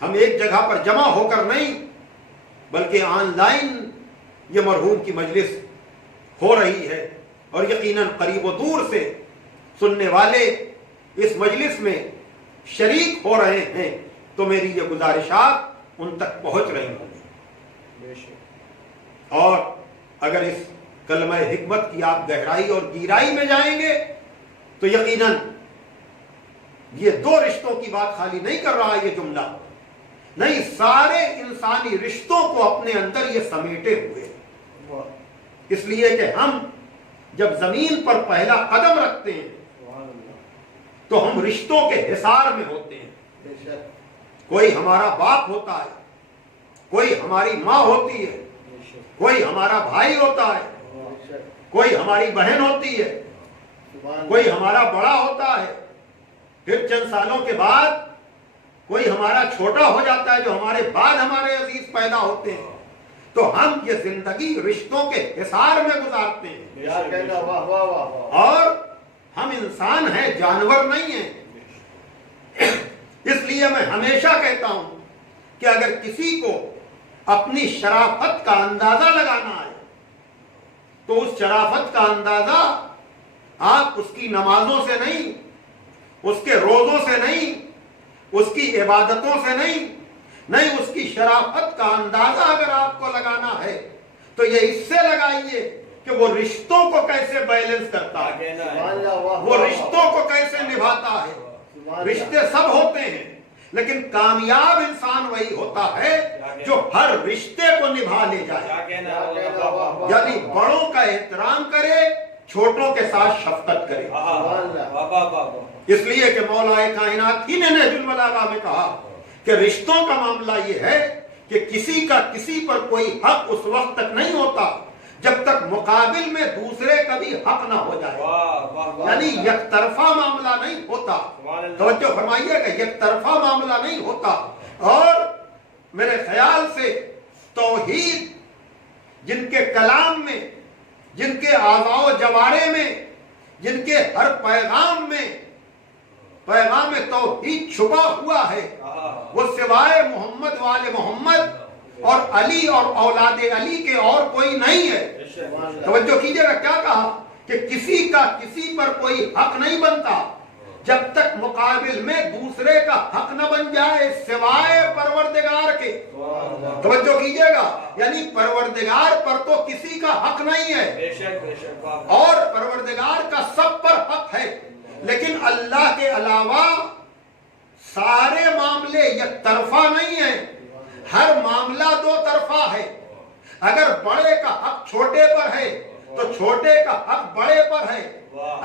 ہم ایک جگہ پر جمع ہو کر نہیں بلکہ آن لائن یہ مرحوم کی مجلس ہو رہی ہے، اور یقیناً قریب و دور سے سننے والے اس مجلس میں شریک ہو رہے ہیں، تو میری یہ گزارشات ان تک پہنچ رہی ہوں گی، بے شک، اور اگر اس کلمہ حکمت کی آپ گہرائی اور گہرائی میں جائیں گے تو یقیناً یہ دو رشتوں کی بات خالی نہیں کر رہا یہ جملہ، نہیں، سارے انسانی رشتوں کو اپنے اندر یہ سمیٹے ہوئے، اس لیے کہ ہم جب زمین پر پہلا قدم رکھتے ہیں سبحان اللہ، تو ہم رشتوں کے حصار میں ہوتے ہیں، بے شک، کوئی ہمارا باپ ہوتا ہے، کوئی ہماری ماں ہوتی ہے، بے شک، کوئی ہمارا بھائی ہوتا ہے، بے شک، کوئی ہماری بہن ہوتی ہے، سبحان کوئی ہمارا بڑا ہوتا ہے، پھر چند سالوں کے بعد کوئی ہمارا چھوٹا ہو جاتا ہے جو ہمارے بعد ہمارے عزیز پیدا ہوتے ہیں، تو ہم یہ زندگی رشتوں کے حصار میں گزارتے ہیں، کیا کہنا، واہ واہ واہ واہ، اور ہم انسان ہیں، جانور نہیں ہیں۔ اس لیے میں ہمیشہ کہتا ہوں کہ اگر کسی کو اپنی شرافت کا اندازہ لگانا ہے تو اس شرافت کا اندازہ آپ اس کی نمازوں سے نہیں، اس کے روزوں سے نہیں، اس کی عبادتوں سے نہیں اس کی شرافت کا اندازہ اگر آپ کو لگانا ہے تو یہ اس سے لگائیے کہ وہ رشتوں کو کیسے بیلنس کرتا ہے، وہ رشتوں کو کیسے نبھاتا ہے۔ رشتے سب ہوتے ہیں لیکن کامیاب انسان وہی ہوتا ہے جو ہر رشتے کو نبھا لے جائے، یعنی بڑوں کا احترام کرے، چھوٹوں کے ساتھ شفقت کرے۔ اس لیے کہ مولا کائنات ہی نے نہج البلاغہ میں کہا کہ رشتوں کا معاملہ یہ ہے کہ کسی کا کسی پر کوئی حق اس وقت تک نہیں ہوتا جب تک مقابل میں دوسرے کا بھی حق نہ ہو جائے، یعنی یک طرفہ معاملہ نہیں ہوتا۔ توجہ فرمائیے کہ یک طرفہ معاملہ نہیں ہوتا۔ اور میرے خیال سے توحید جن کے کلام میں، جن کے اعضاء و جوارے میں، جن کے ہر پیغام میں پیغام توحید چھپا ہوا ہے، وہ سوائے محمد والے محمد اور علی اور اولاد علی کے اور کوئی نہیں ہے۔ توجہ کیجئے گا کیا کہا کہ کسی کا کسی پر کوئی حق نہیں بنتا جب تک مقابل میں دوسرے کا حق نہ بن جائے سوائے پروردگار کے۔ توجہ کیجئے گا، یعنی پروردگار پر تو کسی کا حق نہیں ہے اور پروردگار کا سب پر حق ہے، لیکن اللہ کے علاوہ سارے معاملے یک طرفہ نہیں ہیں، ہر معاملہ دو طرفہ ہے۔ اگر بڑے کا حق چھوٹے پر ہے تو چھوٹے کا حق بڑے پر ہے،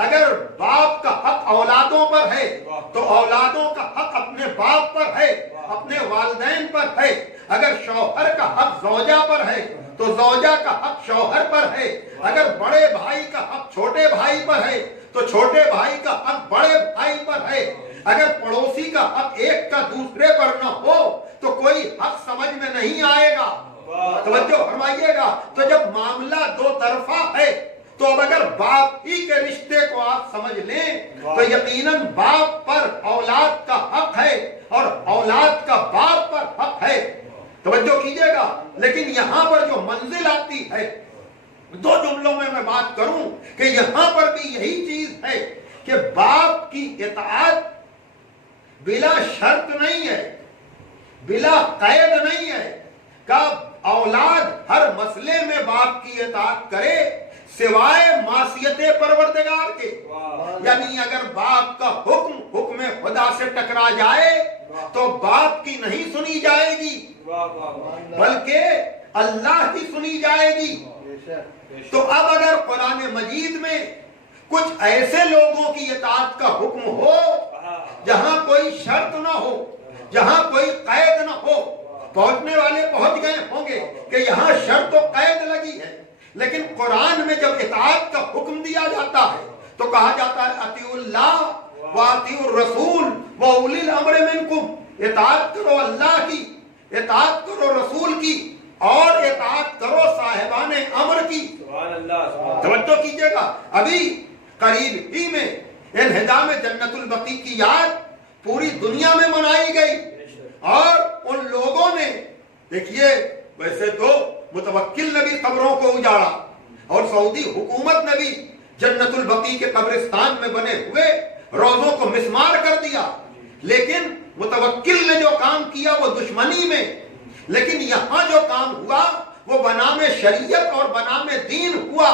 اگر باپ کا حق اولادوں پر ہے تو اولادوں کا حق اپنے باپ پر ہے، اپنے والدین پر ہے، اگر شوہر کا حق زوجہ پر ہے تو زوجہ کا حق شوہر پر ہے، اگر بڑے بھائی کا حق چھوٹے بھائی پر ہے تو چھوٹے بھائی کا حق بڑے بھائی پر ہے، اگر پڑوسی کا حق ایک کا دوسرے پر نہ ہو تو کوئی حق سمجھ میں نہیں آئے گا۔ توجہ فرمائیے گا، تو جب معاملہ دو طرفہ ہے تو اب اگر باپ ہی کے رشتے کو آپ سمجھ لیں تو یقیناً باپ پر اولاد کا حق ہے اور اولاد کا باپ پر حق ہے۔ توجہ کیجئے گا، لیکن یہاں پر جو منزل آتی ہے، دو جملوں میں بات کروں کہ یہاں پر بھی یہی چیز ہے کہ باپ کی اطاعت بلا شرط نہیں ہے، بلا قید نہیں ہے کہ اولاد ہر مسئلے میں باپ کی اطاعت کرے سوائے معصیت پروردگار کے۔ یعنی اگر باپ کا حکم خدا سے ٹکرا جائے تو باپ کی نہیں سنی جائے گی بلکہ اللہ کی سنی جائے گی۔ تو اب اگر قرآن مجید میں کچھ ایسے لوگوں کی اطاعت کا حکم ہو جہاں کوئی شرط نہ ہو، جہاں کوئی قید نہ ہو، پہنچنے والے پہنچ گئے ہوں گے کہ یہاں شرط و قید لگی ہے، لیکن قرآن میں جب اطاعت کا حکم دیا جاتا ہے تو کہا جاتا ہے اطیعوا اللہ واطیعوا الرسول واولی الامر منکم، اطاعت کرو اللہ کی، اطاعت کرو رسول کی اور اطاعت کرو صاحبان امر کی۔ توجہ کیجئے گا، ابھی قریب ہی میں انہدام جنت البقیع کی یاد پوری دنیا میں منائی گئی اور ان لوگوں نے، دیکھیے ویسے تو متوکل نے بھی قبروں کو اجاڑا اور سعودی حکومت نے بھی جنت البقیع کے قبرستان میں بنے ہوئے روضوں کو مسمار کر دیا، لیکن متوکل نے جو کام کیا وہ دشمنی میں، لیکن یہاں جو کام ہوا وہ بنام شریعت اور بنام دین ہوا،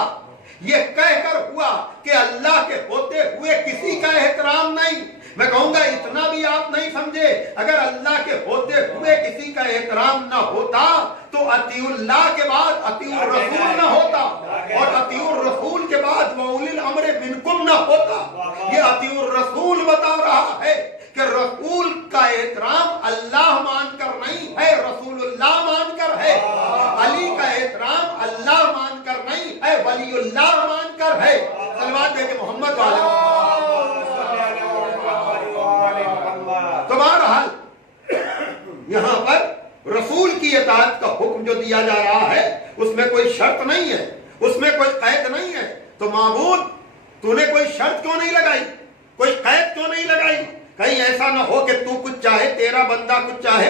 یہ کہہ کر ہوا کہ اللہ کے ہوتے ہوئے کسی کا احترام نہیں۔ میں کہوں گا اتنا بھی آپ نہیں سمجھے، اگر اللہ کے ہوتے ہوئے کسی کا احترام نہ ہوتا تو اطیعوا اللہ کے بعد اطیعوا الرسول نہ ہوتا اور اطیعوا الرسول کے بعد واولی الامر منکم نہ ہوتا۔ یہ اطیعوا الرسول بتا رہا ہے کہ رسول کا احترام اللہ مان کر نہیں ہے، رسول اللہ مان کر ہے۔ علی کا احترام اللہ مان کر نہیں ہے، ولی اللہ مان کر ہے۔ صلوات دے کہ محمد والے تو بہرحال یہاں پر رسول کی اطاعت کا حکم جو دیا جا رہا ہے اس میں کوئی شرط نہیں ہے، اس میں کوئی قید نہیں ہے۔ تو معبود تو نے کوئی شرط کیوں نہیں لگائی، کوئی قید کیوں نہیں لگائی؟ کہیں ایسا نہ ہو کہ تو کچھ چاہے، تیرا بندہ کچھ چاہے،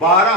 12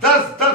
10-10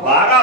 12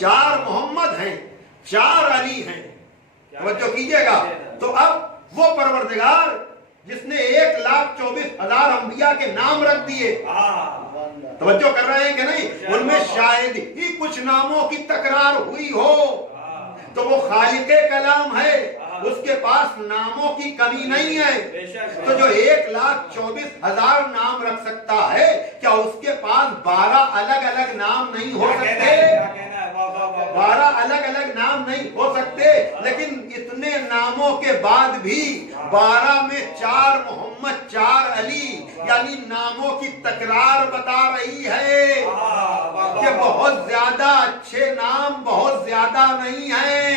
4 محمد ہیں، 4 علی ہیں. توجہ کیجئے گا. تو اب وہ پروردگار جس نے 1,24,000 انبیاء کے نام رکھ دیے، توجہ کر رہے ہیں کہ نہیں؟ ان میں شاید ہی کچھ ناموں کی تکرار ہوئی ہو، تو وہ خالق کلام ہے، اس کے پاس ناموں کی کمی نہیں ہے. تو جو 1,24,000 نام رکھ سکتا ہے، کیا اس کے پاس 12 الگ الگ نام نہیں ہو سکتے؟ 12 الگ الگ نام نہیں ہو سکتے؟ لیکن اتنے ناموں کے بعد بھی 12 میں 4 محمد 4 علی، یعنی ناموں کی تکرار بتا رہی ہے کہ بہت زیادہ اچھے نام بہت زیادہ نہیں ہیں.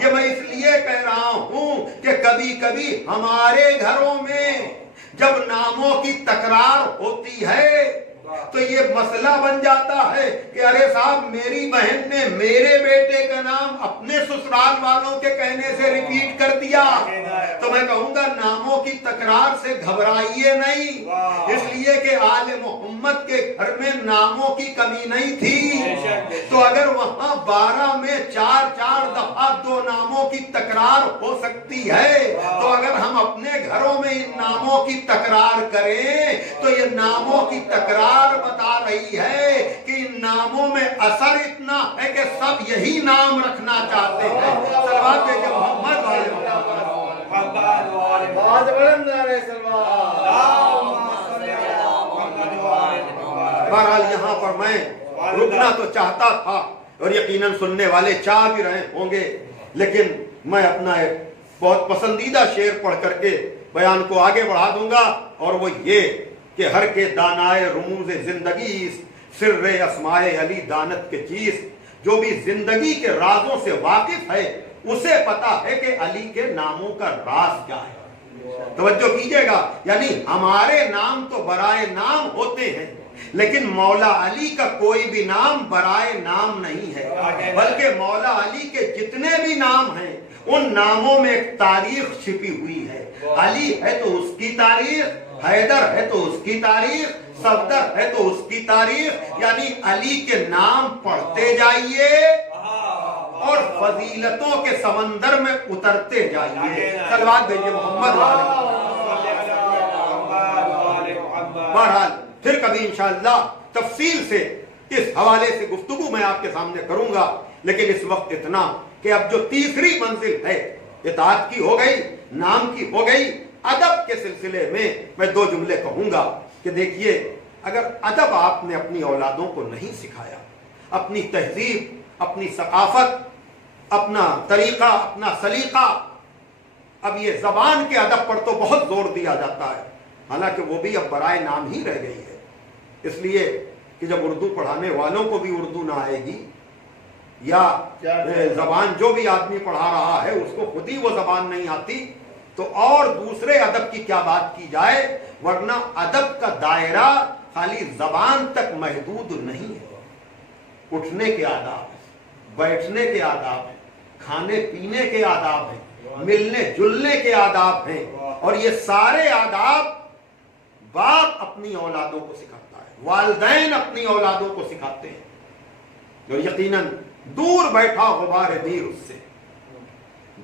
یہ میں اس لیے کہہ رہا ہوں کہ کبھی کبھی ہمارے گھروں میں جب ناموں کی تکرار ہوتی ہے تو یہ مسئلہ بن جاتا ہے کہ ارے صاحب میری بہن نے میرے بیٹے کا نام اپنے سسرال والوں کے کہنے سے ریپیٹ کر دیا. تو میں کہوں گا ناموں کی تکرار سے گھبرائیے نہیں، اس لیے کہ آل محمد کے گھر میں ناموں کی کمی نہیں تھی. تو اگر وہاں 12 میں 4 دفعہ 2 ناموں کی تکرار ہو سکتی ہے، تو اگر ہم اپنے گھروں میں ان ناموں کی تکرار کریں تو یہ ناموں کی تکرار بتا رہی ہے کہ ان ناموں میں اثر اتنا ہے کہ سب یہی نام رکھنا چاہتے ہیں. صلوات بھیجئے محمد بہرحال یہاں پر میں رکنا تو چاہتا تھا اور یقیناً سننے والے چاہ بھی رہے ہوں گے، لیکن میں اپنا ایک بہت پسندیدہ شعر پڑھ کر کے بیان کو آگے بڑھا دوں گا، اور وہ یہ کہ ہر کے دانائے رموز زندگی سر اسمائے علی دانت کے چیز. جو بھی زندگی کے رازوں سے واقف ہے اسے پتا ہے کہ علی کے ناموں کا راز کیا ہے. توجہ کیجئے گا. یعنی ہمارے نام تو برائے نام ہوتے ہیں، لیکن مولا علی کا کوئی بھی نام برائے نام نہیں ہے، بلکہ مولا علی کے جتنے بھی نام ہیں ان ناموں میں ایک تاریخ چھپی ہوئی ہے. علی ہے تو اس کی تاریخ، حیدر ہے تو اس کی تاریخ، صفدر ہے تو اس کی تاریخ. یعنی علی کے نام پڑھتے جائیے اور فضیلتوں کے سمندر میں اترتے جائیے. صلوات بھیجئے محمد. بہرحال پھر کبھی انشاءاللہ تفصیل سے اس حوالے سے گفتگو میں آپ کے سامنے کروں گا، لیکن اس وقت اتنا کہ اب جو تیسری منزل ہے اطاعت کی ہو گئی، نام کی ہو گئی. ادب کے سلسلے میں 2 جملے کہوں گا کہ دیکھیے، اگر ادب آپ نے اپنی اولادوں کو نہیں سکھایا، اپنی تہذیب، اپنی ثقافت، اپنا طریقہ، اپنا سلیقہ، اب یہ زبان کے ادب پر تو بہت زور دیا جاتا ہے، حالانکہ وہ بھی اب برائے نام ہی رہ گئی ہے. اس لیے کہ جب اردو پڑھانے والوں کو بھی اردو نہ آئے گی، یا زبان جو بھی آدمی پڑھا رہا ہے اس کو خود ہی وہ زبان نہیں آتی، تو اور دوسرے ادب کی کیا بات کی جائے. ورنہ ادب کا دائرہ خالی زبان تک محدود نہیں ہے. اٹھنے کے آداب، بیٹھنے کے آداب ہیں، کھانے پینے کے آداب ہیں، ملنے جلنے کے آداب ہیں، اور یہ سارے آداب باپ اپنی اولادوں کو سکھاتا ہے، والدین اپنی اولادوں کو سکھاتے ہیں. اور یقیناً دور بیٹھا غبار میر اس سے،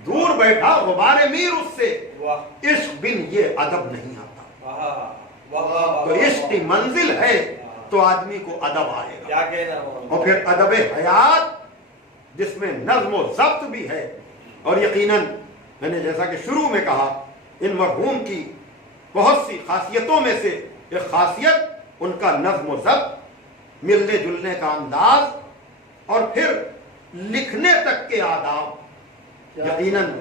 دور بیٹھا غبار میر اس سے عشق بن یہ ادب نہیں آتا. تو عشق کی منزل ہے تو آدمی کو ادب آئے گا، اور پھر ادب حیات جس میں نظم و ضبط بھی ہے. اور یقیناً میں نے جیسا کہ شروع میں کہا، ان مرحوم کی بہت سی خاصیتوں میں سے ایک خاصیت ان کا نظم و ضبط، ملنے جلنے کا انداز، اور پھر لکھنے تک کے آداب. یقیناً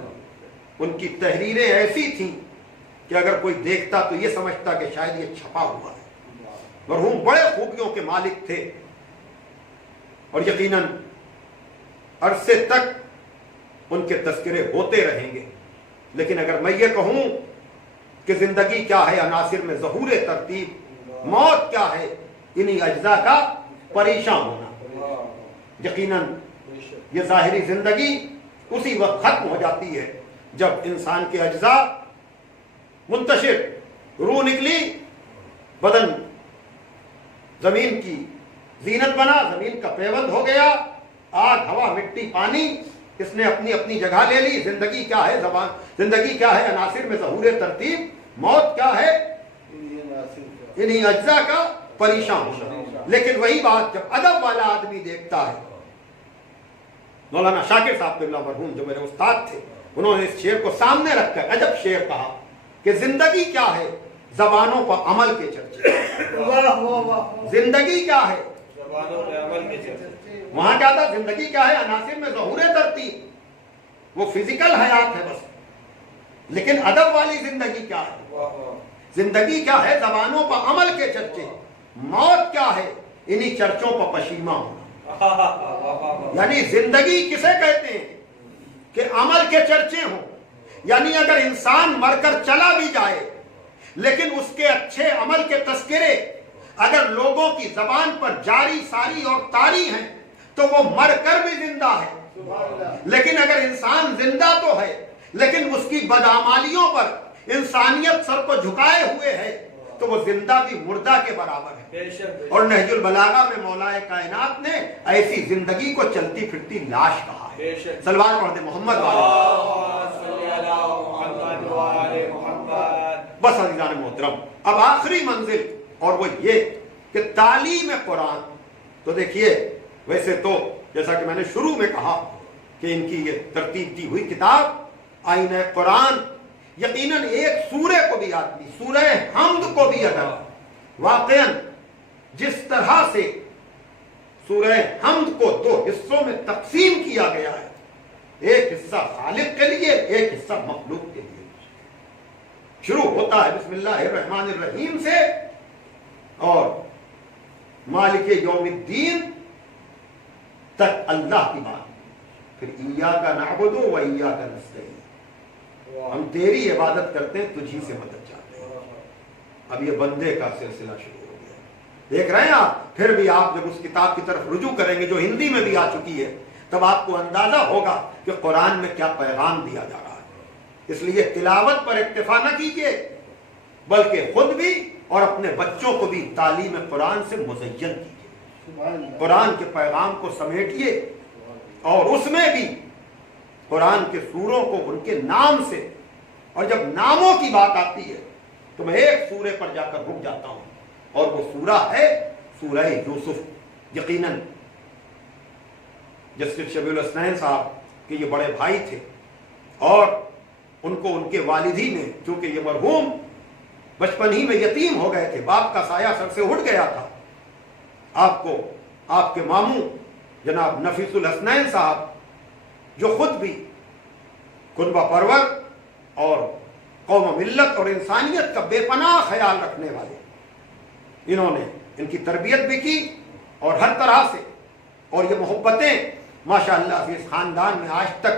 ان کی تحریریں ایسی تھیں کہ اگر کوئی دیکھتا تو یہ سمجھتا کہ شاید یہ چھپا ہوا ہے. مرحوم بڑے خوبیوں کے مالک تھے، اور یقیناً عرصے تک ان کے تذکرے ہوتے رہیں گے. لیکن اگر میں یہ کہوں کہ زندگی کیا ہے عناصر میں ظہور ترتیب، موت کیا ہے انہی اجزاء کا پریشان ہونا، یقیناً یہ ظاہری زندگی اسی وقت ختم ہو جاتی ہے جب انسان کے اجزاء منتشر، روح نکلی، بدن زمین کی زینت بنا، زمین کا پیوند ہو گیا، آگ ہوا مٹی پانی اس نے اپنی اپنی جگہ لے لی. زندگی کیا ہے؟ زبان. زندگی کیا ہے؟ عناصر میں ظہور ترتیب. موت کیا ہے؟ انہی اجزاء کا پریشان ہونا. لیکن وہی بات جب ادب والا آدمی دیکھتا ہے, مولانا شاکر صاحب قبلہ مرحوم جو میرے استاد تھے, انہوں نے اس شعر کو سامنے رکھ کر عجب شعر کہا کہ زندگی کیا ہے؟ زبانوں پر عمل کے چرچے. زندگی کیا ہے؟ وہاں کیا تھا؟ زندگی کیا ہے؟ عناصر میں ظہور ترتیب. وہ فزیکل حیات ہے بس. لیکن ادب والی زندگی کیا ہے؟ زندگی کیا ہے؟ زبانوں پر عمل کے چرچے. موت کیا ہے؟ انہی چرچوں پر پشیماں ہونا. یعنی زندگی کسے کہتے ہیں کہ عمل کے چرچے ہوں. یعنی اگر انسان مر کر چلا بھی جائے لیکن اس کے اچھے عمل کے تذکرے اگر لوگوں کی زبان پر جاری ساری اور طاری ہیں تو وہ مر کر بھی زندہ ہے. لیکن اگر انسان زندہ تو ہے لیکن اس کی بدعمالیوں پر انسانیت سر کو جھکائے ہوئے ہے تو وہ زندہ بھی مردہ کے برابر ہے. اور نہج البلاغہ میں مولا کائنات نے ایسی زندگی کو چلتی پھرتی لاش کہا ہے. صلوات پڑھتے محمد بس عزیزان محترم. اب آخری منزل اور وہ یہ کہ تعلیم قرآن. تو دیکھیے ویسے تو جیسا کہ میں نے شروع میں کہا کہ ان کی یہ ترتیب دی ہوئی کتاب آئینہ قرآن یقیناً ایک سورے کو بھی آدمی سورہ حمد کو بھی اگر واقعاً جس طرح سے سورہ حمد کو دو حصوں میں تقسیم کیا گیا ہے, ایک حصہ خالق کے لیے ایک حصہ مخلوق کے لیے. شروع ہوتا ہے بسم اللہ الرحمن الرحیم سے اور مالک یوم الدین تک اللہ کی بات. پھر ایاک نعبد و ایاک نستعین, ہم تیری عبادت کرتے ہیں تجھی سے مدد چاہتے ہیں. اب یہ بندے کا سلسلہ شروع ہو گیا. دیکھ رہے ہیں آپ. پھر بھی آپ جب اس کتاب کی طرف رجوع کریں گے جو ہندی میں بھی آ چکی ہے تب آپ کو اندازہ ہوگا کہ قرآن میں کیا پیغام دیا جا رہا ہے. اس لیے تلاوت پر اکتفا نہ کیجیے بلکہ خود بھی اور اپنے بچوں کو بھی تعلیم قرآن سے مزین کیجیے. قرآن کے پیغام کو سمیٹیے اور اس میں بھی قرآن کے سوروں کو ان کے نام سے. اور جب ناموں کی بات آتی ہے تو میں ایک سورے پر جا کر رک جاتا ہوں اور وہ سورہ ہے سورہ یوسف. یقیناً جسٹس شبیل الحسنین صاحب کے یہ بڑے بھائی تھے اور ان کو ان کے والدی نے, چونکہ یہ مرحوم بچپن ہی میں یتیم ہو گئے تھے, باپ کا سایہ سر سے اٹھ گیا تھا, آپ کو آپ کے ماموں جناب نفیس الحسنین صاحب جو خود بھی کنبہ پرور اور قوم و ملت اور انسانیت کا بے پناہ خیال رکھنے والے, انہوں نے ان کی تربیت بھی کی اور ہر طرح سے. اور یہ محبتیں ماشاءاللہ اس خاندان میں آج تک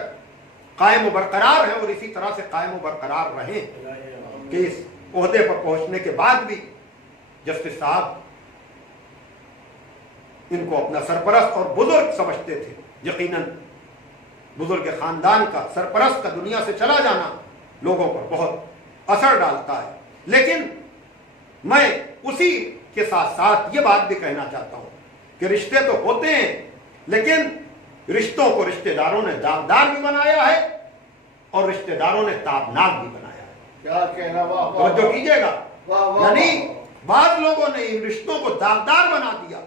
قائم و برقرار ہیں اور اسی طرح سے قائم و برقرار رہیں کہ اس عہدے پر پہنچنے کے بعد بھی جسٹس صاحب ان کو اپنا سرپرست اور بزرگ سمجھتے تھے. یقیناً بزرگ خاندان کا سرپرست کا دنیا سے چلا جانا لوگوں پر بہت اثر ڈالتا ہے. لیکن میں اسی کے ساتھ ساتھ یہ بات بھی کہنا چاہتا ہوں کہ رشتے تو ہوتے ہیں لیکن رشتوں کو رشتہ داروں نے داغدار بھی بنایا ہے اور رشتہ داروں نے تابناک بھی بنایا ہے. کیا کہنا, توجہ کیجیے گا. یعنی بعض لوگوں نے ان رشتوں کو داغدار بنا دیا.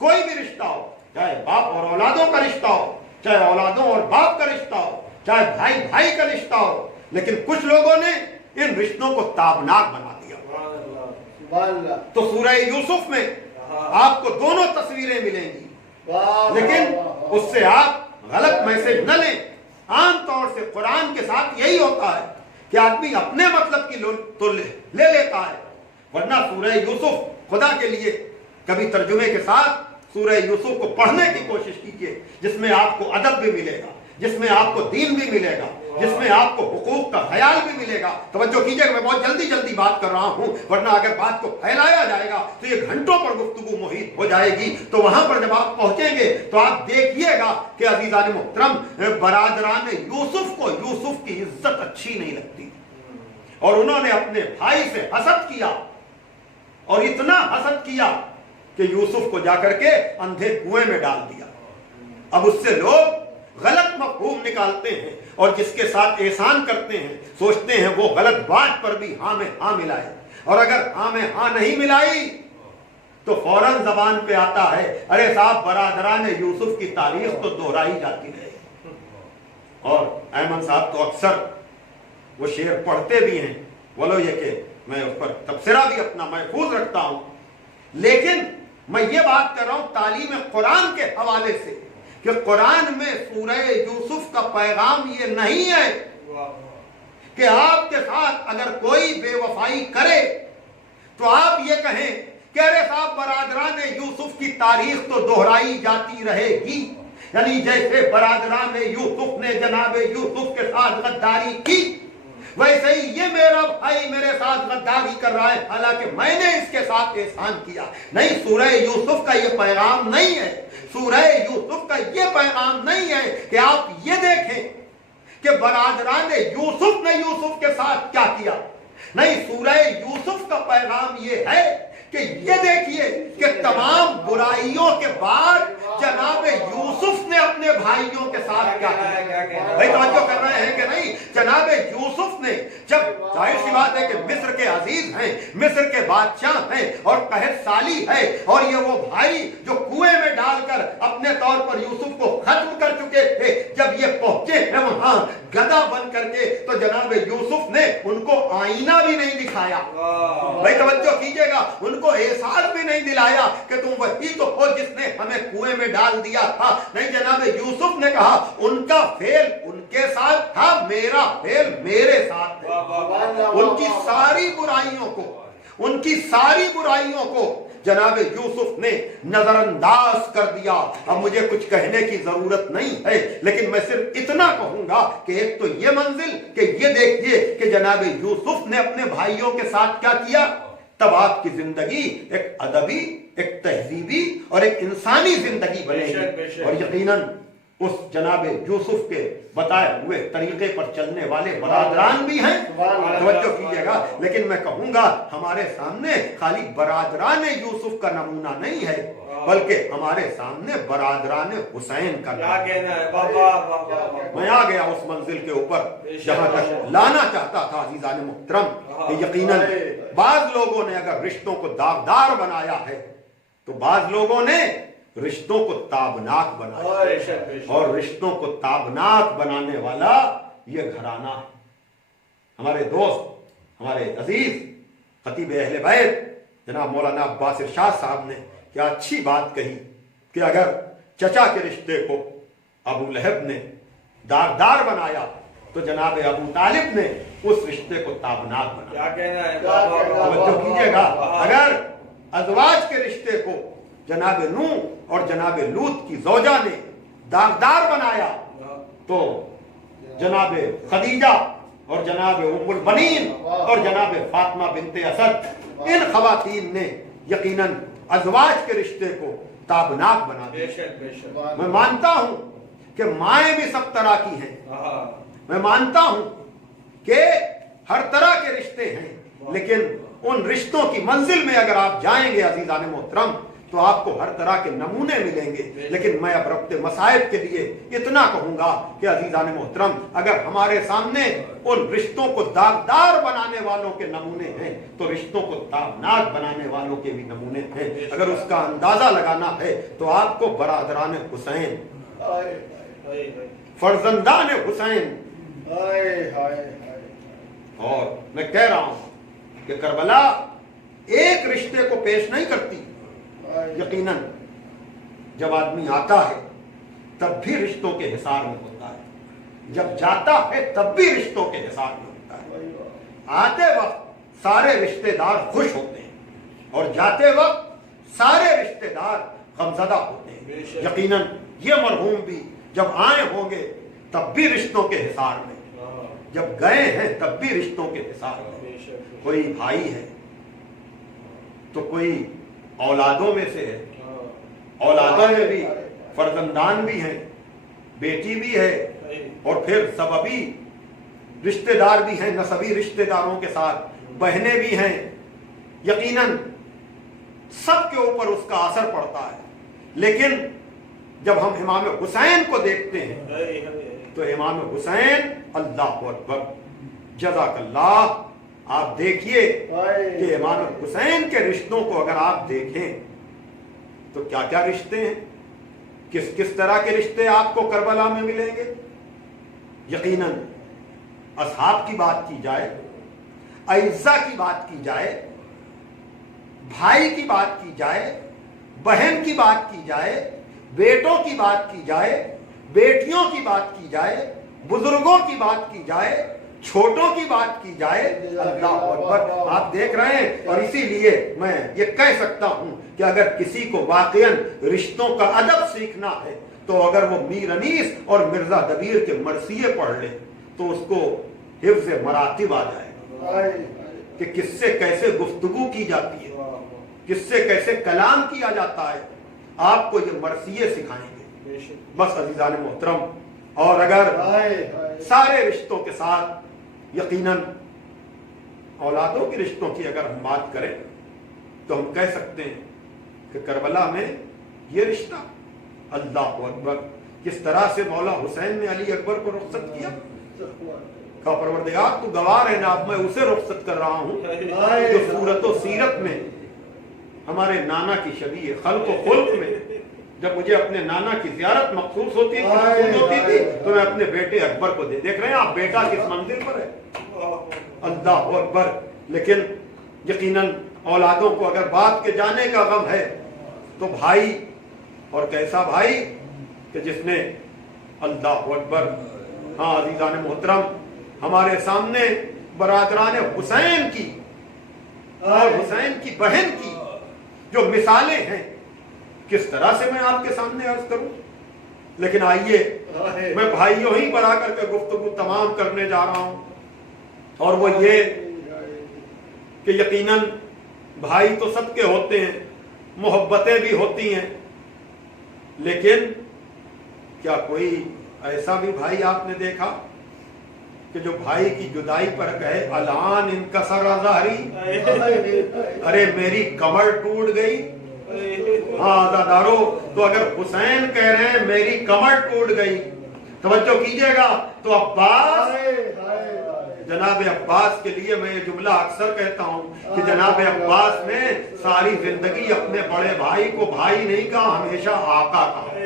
کوئی بھی رشتہ ہو, چاہے باپ اور اولادوں کا رشتہ ہو, چاہے اولادوں اور باپ کا رشتہ ہو, چاہے بھائی بھائی کا رشتہ ہو, لیکن کچھ لوگوں نے ان رشتوں کو تابناک بنا دیا. تو سورہ یوسف میں آپ کو دونوں تصویریں ملیں گی لیکن اس سے آپ غلط میسج نہ لیں. عام طور سے قرآن کے ساتھ یہی ہوتا ہے کہ آدمی اپنے مطلب کی تو لے لیتا ہے, ورنہ سورہ یوسف خدا کے لیے کبھی ترجمے کے ساتھ سورہ یوسف کو پڑھنے کی کوشش کیجیے جس میں آپ کو ادب بھی ملے گا, جس میں آپ کو دین بھی ملے گا, جس میں آپ کو حقوق کا خیال بھی ملے گا. توجہ کیجیے کہ میں بہت جلدی بات کر رہا ہوں ورنہ اگر بات کو پھیلایا جائے گا تو یہ گھنٹوں پر گفتگو محیط ہو جائے گی. تو وہاں پر جب آپ پہنچیں گے تو آپ دیکھیے گا کہ عزیزان محترم برادران یوسف کو یوسف کی عزت اچھی نہیں لگتی اور انہوں نے اپنے بھائی سے حسد کیا اور اتنا حسد کیا کہ یوسف کو جا کر کے اندھے کنویں میں ڈال دیا. اب اس سے لوگ غلط مفہوم نکالتے ہیں اور جس کے ساتھ احسان کرتے ہیں سوچتے ہیں وہ غلط بات پر بھی ہاں میں ہاں ملائے، اور اگر ہاں میں ہاں نہیں ملائی تو فوراً زبان پہ آتا ہے ارے صاحب برادران یوسف کی تاریخ تو دہرائی جاتی ہے۔ اور ایمن صاحب تو اکثر وہ شعر پڑھتے بھی ہیں، بولو یہ کہ میں اس پر تبصرہ بھی اپنا محفوظ رکھتا ہوں، لیکن میں یہ بات کر رہا ہوں تعلیم قرآن کے حوالے سے کہ قرآن میں سورہ یوسف کا پیغام یہ نہیں ہے کہ آپ کے ساتھ اگر کوئی بے وفائی کرے تو آپ یہ کہیں کہ ارے صاحب برادران یوسف کی تاریخ تو دہرائی جاتی رہے گی، یعنی جیسے برادران یوسف نے جناب یوسف کے ساتھ غداری کی ویسے ہی یہ میرا بھائی میرے ساتھ غداری کر رہا ہے حالانکہ میں نے اس کے ساتھ احسان کیا۔ نہیں، سورہ یوسف کا یہ پیغام نہیں ہے، سورہ یوسف کا یہ پیغام نہیں ہے کہ آپ یہ دیکھیں کہ برادران یوسف نے یوسف کے ساتھ کیا کیا۔ نہیں، سورہ یوسف کا پیغام یہ ہے کہ یہ دیکھیے کہ تمام برائیوں کے بعد جناب یوسف نے اپنے بھائیوں کے ساتھ کیا کیا۔ بھائی توجہ کر رہے ہیں کہ نہیں؟ جناب یوسف نے جب ظاہر سی بات ہے کہ مصر کے عزیز ہیں، مصر کے بادشاہ ہیں اور قحط سالی ہے، اور یہ وہ بھائی جو کنویں میں ڈال کر اپنے طور پر یوسف کو ختم کر چکے تھے، جب یہ پہنچے ہیں وہاں گدھا بن کر کے تو جناب یوسف نے ان کو آئینہ بھی نہیں دکھایا۔ بھائی توجہ کیجئے گا، ان کو احساس بھی نہیں دلایا کہ تم وہی تو ہو جس نے ہمیں کنویں میں ڈال دیا تھا۔ نہیں، جناب یوسف نے کہا ان کا فعل ان کے ساتھ تھا، میرا فعل میرے ساتھ ہے۔ ان کی ساری برائیوں کو جناب یوسف نے نظر انداز کر دیا۔ اب مجھے کچھ کہنے کی ضرورت نہیں ہے، لیکن میں صرف اتنا کہوں گا کہ ایک تو یہ منزل کہ یہ دیکھیے کہ جناب یوسف نے اپنے بھائیوں کے ساتھ کیا کیا، تب آپ کی زندگی ایک ادبی، ایک تہذیبی اور ایک انسانی زندگی بنے گی، اور یقیناً اس جناب یوسف کے بتائے ہوئے طریقے پر چلنے والے برادران بھی ہیں۔ توجہ کیجئے گا، لیکن میں کہوں گا ہمارے سامنے خالی برادران یوسف کا نمونہ نہیں ہے بلکہ ہمارے سامنے برادران حسین کا نمونہ ہے۔ میں آ گیا اس منزل کے اوپر جہاں تک لانا چاہتا تھا عزیزان محترم کہ یقیناً بعض لوگوں نے اگر رشتوں کو داغدار بنایا ہے تو بعض لوگوں نے رشتوں کو تابناک بنایا، اور رشتوں کو تابناک بنانے والا یہ گھرانہ ہے۔ ہمارے دوست، ہمارے عزیز خطیب اہل بیت جناب مولانا عباس ارشاد صاحب نے کیا اچھی بات کہی کہ اگر چچا کے رشتے کو ابو لہب نے داغدار بنایا تو جناب ابو طالب نے اس رشتے کو تابناک بنایا۔ توجہ کیجئے گا، اگر ازواج کے رشتے کو جناب نوح اور جناب لوط کی زوجہ نے داغدار بنایا تو جناب خدیجہ اور جناب ام البنین اور جناب فاطمہ بنت اسد، ان خواتین نے یقیناً ازواج کے رشتے کو تابناک بنا دیا۔ میں مانتا ہوں کہ مائیں بھی سب طرح کی ہیں، میں مانتا ہوں کہ ہر طرح کے رشتے ہیں، لیکن ان رشتوں کی منزل میں اگر آپ جائیں گے عزیزان محترم تو آپ کو ہر طرح کے نمونے ملیں گے۔ لیکن میں اب ربط مصائب کے لیے اتنا کہوں گا کہ عزیزان محترم اگر ہمارے سامنے ان رشتوں کو داغدار بنانے والوں کے نمونے ہیں تو رشتوں کو تابناک بنانے والوں کے بھی نمونے ہیں۔ اگر اس کا اندازہ لگانا ہے تو آپ کو برادران حسین، فرزندان حسین، اور میں کہہ رہا ہوں کہ کربلا ایک رشتے کو پیش نہیں کرتی، یقیناً جب آدمی آتا ہے تب بھی رشتوں کے حصار میں ہوتا ہے، جب جاتا ہے تب بھی رشتوں کے حصار میں ہوتا ہے۔ آتے وقت سارے رشتہ دار خوش ہوتے ہیں اور جاتے وقت سارے رشتہ دار غمزدہ ہوتے ہیں۔ یقیناً یہ مرحوم بھی جب آئے ہوں گے تب بھی رشتوں کے حصار میں، جب گئے ہیں تب بھی رشتوں کے حصار میں۔ کوئی بھائی ہے تو کوئی اولادوں میں سے ہے، اولادوں میں بھی فرزندان بھی ہیں، بیٹی بھی ہے، اور پھر سببی رشتہ دار بھی ہیں نسبی رشتہ داروں کے ساتھ، بہنیں بھی ہیں۔ یقیناً سب کے اوپر اس کا اثر پڑتا ہے، لیکن جب ہم امام حسین کو دیکھتے ہیں تو امام حسین اللہ اکبر جزاک اللہ. آپ دیکھیے کہ امام حسین کے رشتوں کو اگر آپ دیکھیں تو کیا کیا رشتے ہیں, کس کس طرح کے رشتے آپ کو کربلا میں ملیں گے. یقیناً اصحاب کی بات کی جائے, اعزا کی بات کی جائے, بھائی کی بات کی جائے, بہن کی بات کی جائے, بیٹوں کی بات کی جائے, بیٹیوں کی بات کی جائے, بزرگوں کی بات کی جائے, چھوٹوں کی بات کی جائے, اللہ اکبر. آپ دیکھ رہے ہیں. اور اسی لیے میں یہ کہہ سکتا ہوں کہ اگر کسی کو واقعاً رشتوں کا ادب سیکھنا ہے تو اگر وہ میر انیس اور مرزا دبیر کے مرثیے پڑھ لے تو اس کو حفظ مراتب آ جائے گا کہ کس سے کیسے گفتگو کی جاتی ہے, کس سے کیسے کلام کیا جاتا ہے. آپ کو یہ مرثیے سکھائیں گے. بس عزیزان محترم, اور اگر سارے رشتوں کے ساتھ یقیناً اولادوں کے رشتوں کی اگر ہم بات کریں تو ہم کہہ سکتے ہیں کہ کربلا میں یہ رشتہ, اللہ اکبر, کس طرح سے مولا حسین نے علی اکبر کو رخصت کیا. کہا پروردگار تو گواہ ہے نا, اب میں اسے رخصت کر رہا ہوں جو صورت و سیرت میں ہمارے نانا کی شبیہ, خلق و خلق میں جب مجھے اپنے نانا کی زیارت مخصوص ہوتی تھی تو میں اپنے بیٹے اکبر کو دیکھ رہے ہیں آپ بیٹا کس منزل پر ہے, اللہ اکبر. لیکن یقیناً اولادوں کو اگر بات کے جانے کا غم ہے تو بھائی, اور کیسا بھائی کہ جس نے اللہ اکبر. ہاں عزیزان محترم, ہمارے سامنے برادران حسین کی اور حسین کی بہن کی جو مثالیں ہیں کس طرح سے میں آپ کے سامنے عرض کروں. لیکن آئیے میں بھائیوں ہی پر آ کر کے گفتگو تمام کرنے جا رہا ہوں, اور وہ یہ کہ یقیناً بھائی تو سب کے ہوتے ہیں, محبتیں بھی ہوتی ہیں, لیکن کیا کوئی ایسا بھی بھائی آپ نے دیکھا کہ جو بھائی کی جدائی پر کہے الان انکسر ظہری, ارے میری کمر ٹوٹ گئی. ہاں عزادارو, تو اگر حسین کہہ رہے ہیں میری کمر ٹوٹ گئی, توجہ کیجئے گا, تو عباس, جناب عباس کے لیے میں یہ جملہ اکثر کہتا ہوں کہ جناب عباس نے ساری زندگی اپنے بڑے بھائی کو بھائی نہیں کہا, ہمیشہ آقا کہا,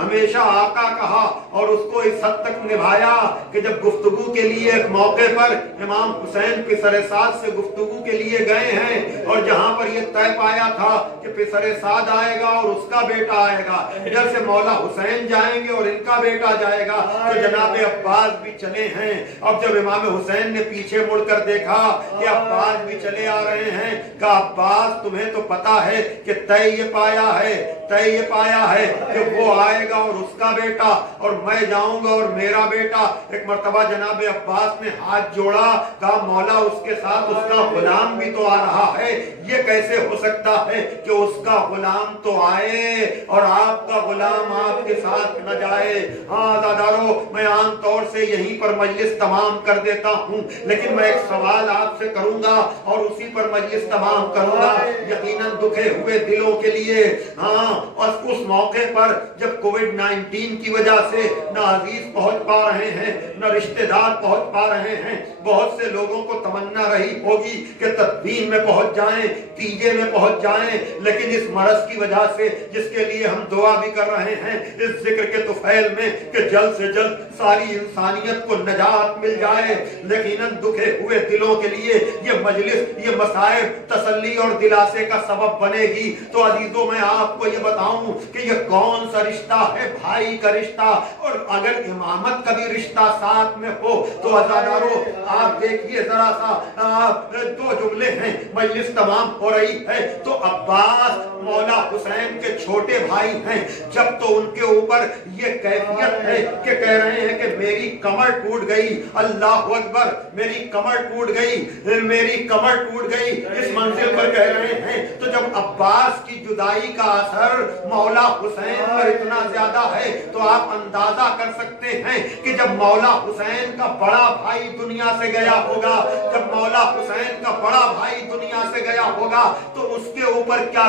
ہمیشہ آقا کہا, اور اس کو اس حد تک نبھایا کہ جب گفتگو کے لیے ایک موقع پر امام حسین پسر سعد سے گفتگو کے لیے گئے ہیں, اور جہاں پر یہ طے پایا تھا کہ پسر سعد آئے گا اور اس کا بیٹا آئے گا, ادھر سے مولا حسین جائیں گے اور ان کا بیٹا جائے گا, تو جناب عباس بھی چلے ہیں. اب جب امام حسین نے پیچھے مڑ کر دیکھا کہ عباس بھی چلے آ رہے ہیں, کہا عباس تمہیں تو پتا ہے کہ طے یہ پایا ہے کہ وہ آئے گا اور اس کا بیٹا, اور میں جاؤں گا اور میرا بیٹا. ایک مرتبہ جناب عباس نے ہاتھ جوڑا, کہا مولا اس کے ساتھ اس کا غلام بھی تو آ رہا ہے, یہ کیسے ہو سکتا ہے کہ اس کا غلام تو آئے اور آپ کا غلام آپ کے ساتھ نہ جائے. ہاں دادارو, میں عام طور سے یہیں پر مجلس تمام کر دیتا ہوں, لیکن میں ایک سوال آپ سے کروں گا اور اسی پر مجلس تمام کروں گا. یقیناً دکھے ہوئے دلوں کے لیے, ہاں, اور اس موقع پر جب کووڈ-19 کی وجہ سے نہ عزیز پہنچ پا رہے ہیں, نہ رشتہ دار پہنچ پا رہے ہیں, بہت سے لوگوں کو تمنا رہی ہوگی کہ تدبین میں پہنچ جائیں, تیجے میں پہنچ جائیں, لیکن اس مرض کی وجہ سے جس کے لیے ہم دعا بھی کر رہے ہیں اس ذکر کے طفیل میں کہ جلد سے جلد ساری انسانیت کو نجات مل جائے, یقیناً دکھے ہوئے دلوں کے لیے یہ مجلس, یہ مصائب تسلی اور دلاسے کا سبب بنے گی. تو عزیزوں, میں آپ کو یہ بتاؤں کہ یہ کون سا رشتہ ہے, بھائی کا رشتہ, اور اگر امامت کا بھی رشتہ ساتھ میں ہو تو عزادارو آپ دیکھیے ذرا سا, دو جملے ہیں, مجلس تمام ہو رہی ہے تو عباس مولا حسین کے چھوٹے بھائی ہیں, جب تو ان کے اوپر یہ کیفیت ہے کہ کہہ رہے ہیں کہ میری کمر ٹوٹ گئی, اللہ اکبر, میری کمر ٹوٹ گئی, میری کمر ٹوٹ گئی, اس منزل پر کہہ رہے ہیں. تو جب عباس کی جدائی کا اثر مولا حسین پر اتنا زیادہ ہے تو آپ اندازہ کر سکتے ہیں کہ جب مولا حسین کا بڑا بھائی دنیا سے گیا ہوگا, جب مولا حسین کا بڑا بھائی دنیا سے گیا ہوگا تو اس کے اوپر کیا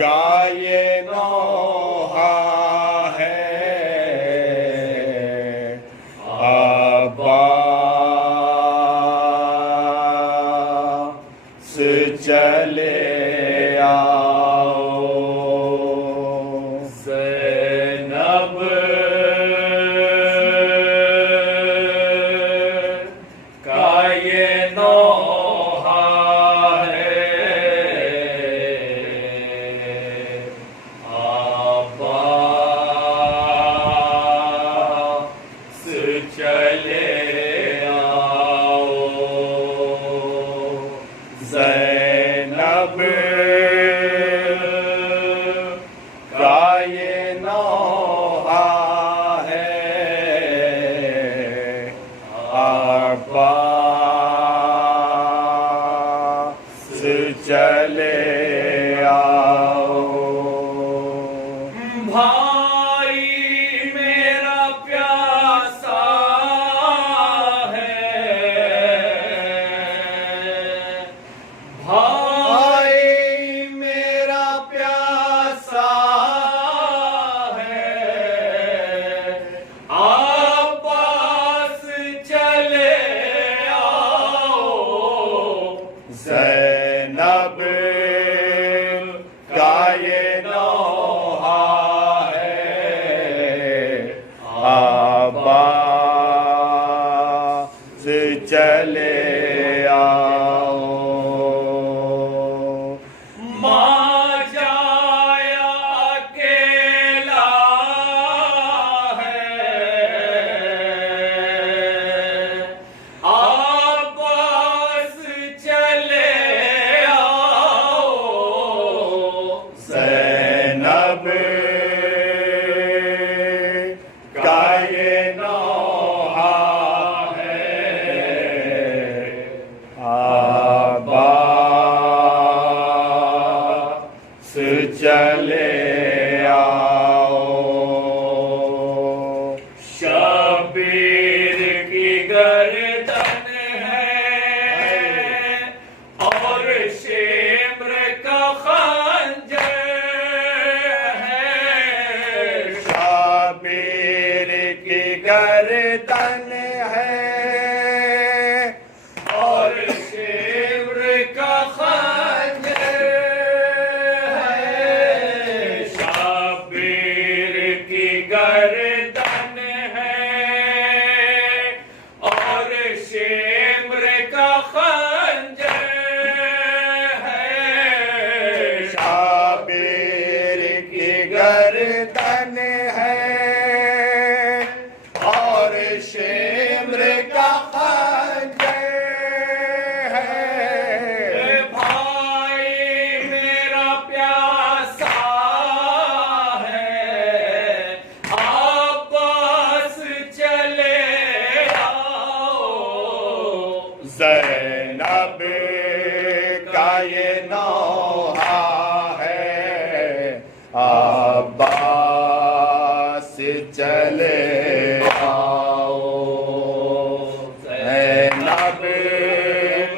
کا یہ نوحہ ہے عباس چلے آؤ زینب کا یہ نوحہ ہے عباس چلے آؤ زینب کا یہ نوحہ ہے عباس چلے آؤ بھائی میرا پیاسا ہے بھائی میرا پیاسا ہے عباس چلے آؤ زینب کا یہ نوحہ ہے عباس چلے آؤ ماں جایا اکیلا ہے عباس چلے آؤ زینب کا یہ نوحہ ہے عباس چلے آؤ شبیر کی گردن ہے اور شمر کا خنجر ہے شبیر کی گردن ہے اور شمر کا خنجر ہے شبیر کی گردن ہے اور شمر کا خنجر ہے شبیر کی گردن ہے اور شمر کا خنجر ہے بھائی میرا پیاسا ہے عباس چلے آؤ زینب کا یہ نوحہ ہے عباس چلے آؤ زینب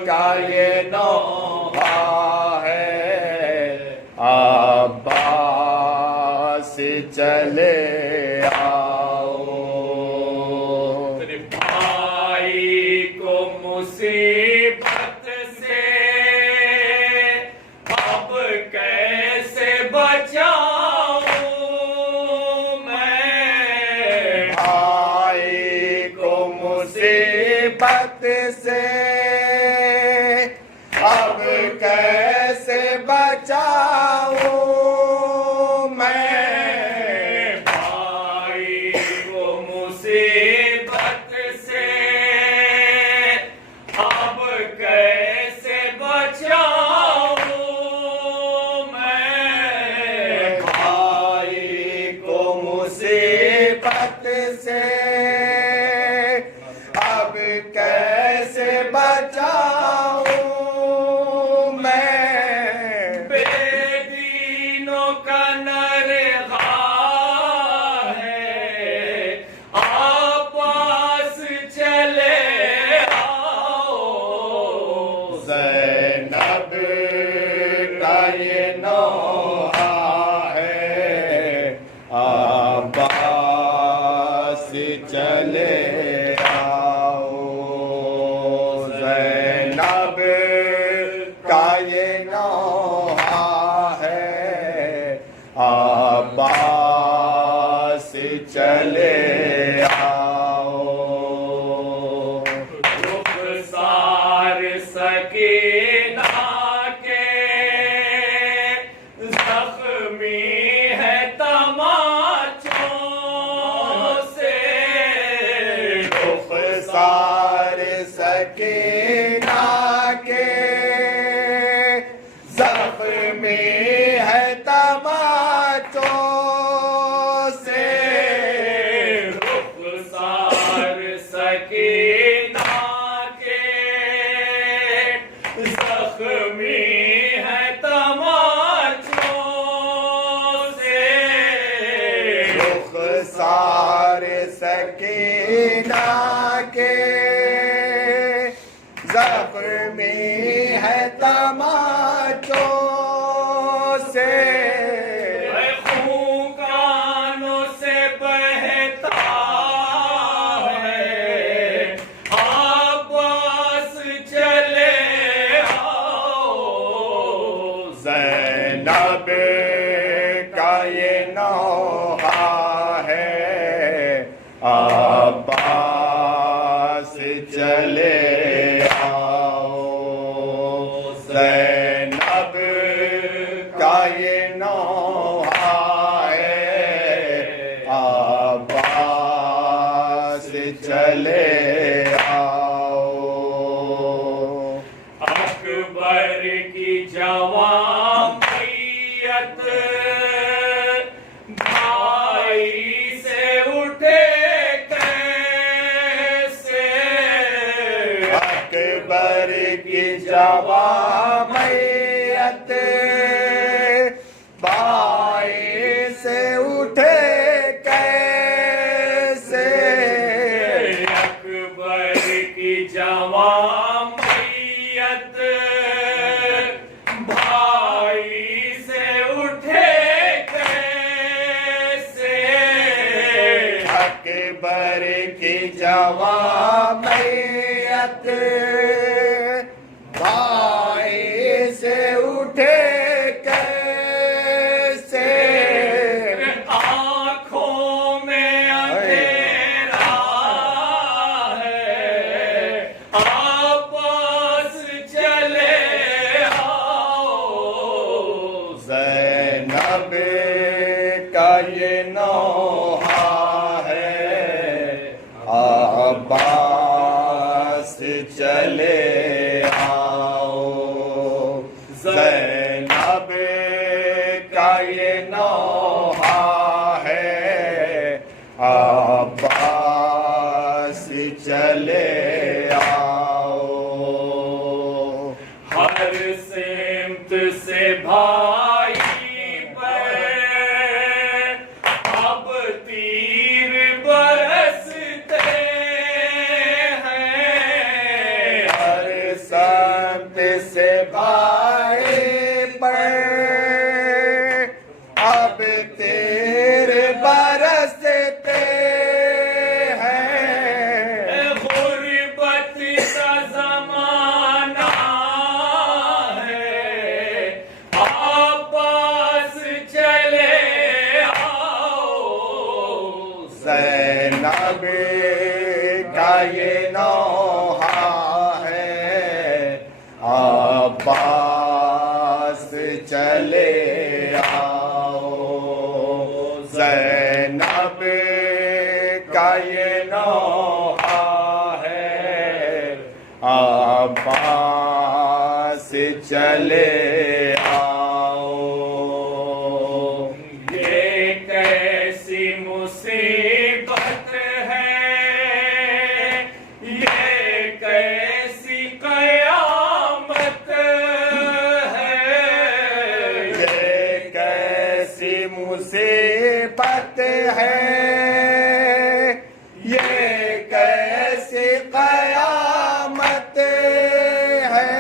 کا یہ نوحہ ہے عباس چلے آؤ بھائی کو مصیبت سے اب کیسے بچاؤں میں بھائی کو مصیبت سے اب کیسے بچاؤں میں بھائی کو مصیبت سے اب کیسے بچاؤں میں بھائی کو مصیبت سے اب کیسے بچاؤں میں بے دینوں کا نرغہ ہے عباس چلے آؤ زینب کا یہ نوحہ زخمی ہے تماچوں سے رخسار سکینہ کے زخمی ہے تماچوں سے رخسار سکینہ کے زخمی ہے تماچوں سے رخسار سکینہ کے زخمی ہے تماچوں سے خون کانوں سے بہتا ہے عباس چلے آؤ زینب کا یہ نوحہ ہے عباس چلے آؤ زینب کا یہ نوحہ ہے عباس چلے آؤ اکبر کی جوان میت بھائی سے اٹھے کیسے اکبر کی جوان میت بھائی سے اٹھے کیسے اکبر کی جوان میت بھائی سے اٹھے کیسے اکبر کی جوان میت بھائی سے اٹھے کیسے آنکھوں میں اندھیرا ہے عباس چلے آؤ زینب کا یہ نوحہ ہے عباس چلے آؤ زینب کا یہ نوحہ ہے عباس چلے آؤ ہر سمت سے بھائی پر اب تیر برستے ہیں ہر سمت سے بھائی پر اب تیر برستے ہیں غربت کا زمانہ ہے عباس چلے آؤ زینب کا یہ نوحہ ہے عباس چلے آؤ زینب کا یہ نوحہ ہے عباس چلے آؤ یہ کیسی مصیبت ہے یہ کیسی قیامت ہے یہ کیسی مصیبت ہے یہ کیسی قیامت ہے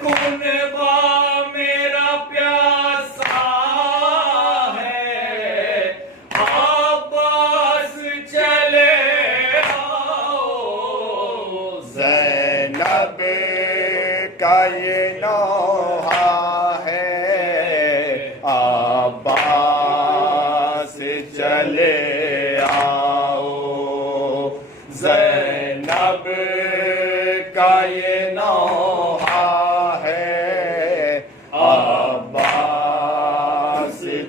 کنبہ میرا پیاسا ہے عباس چلے آؤ زینب کا یہ نوحہ ہے عباس چلے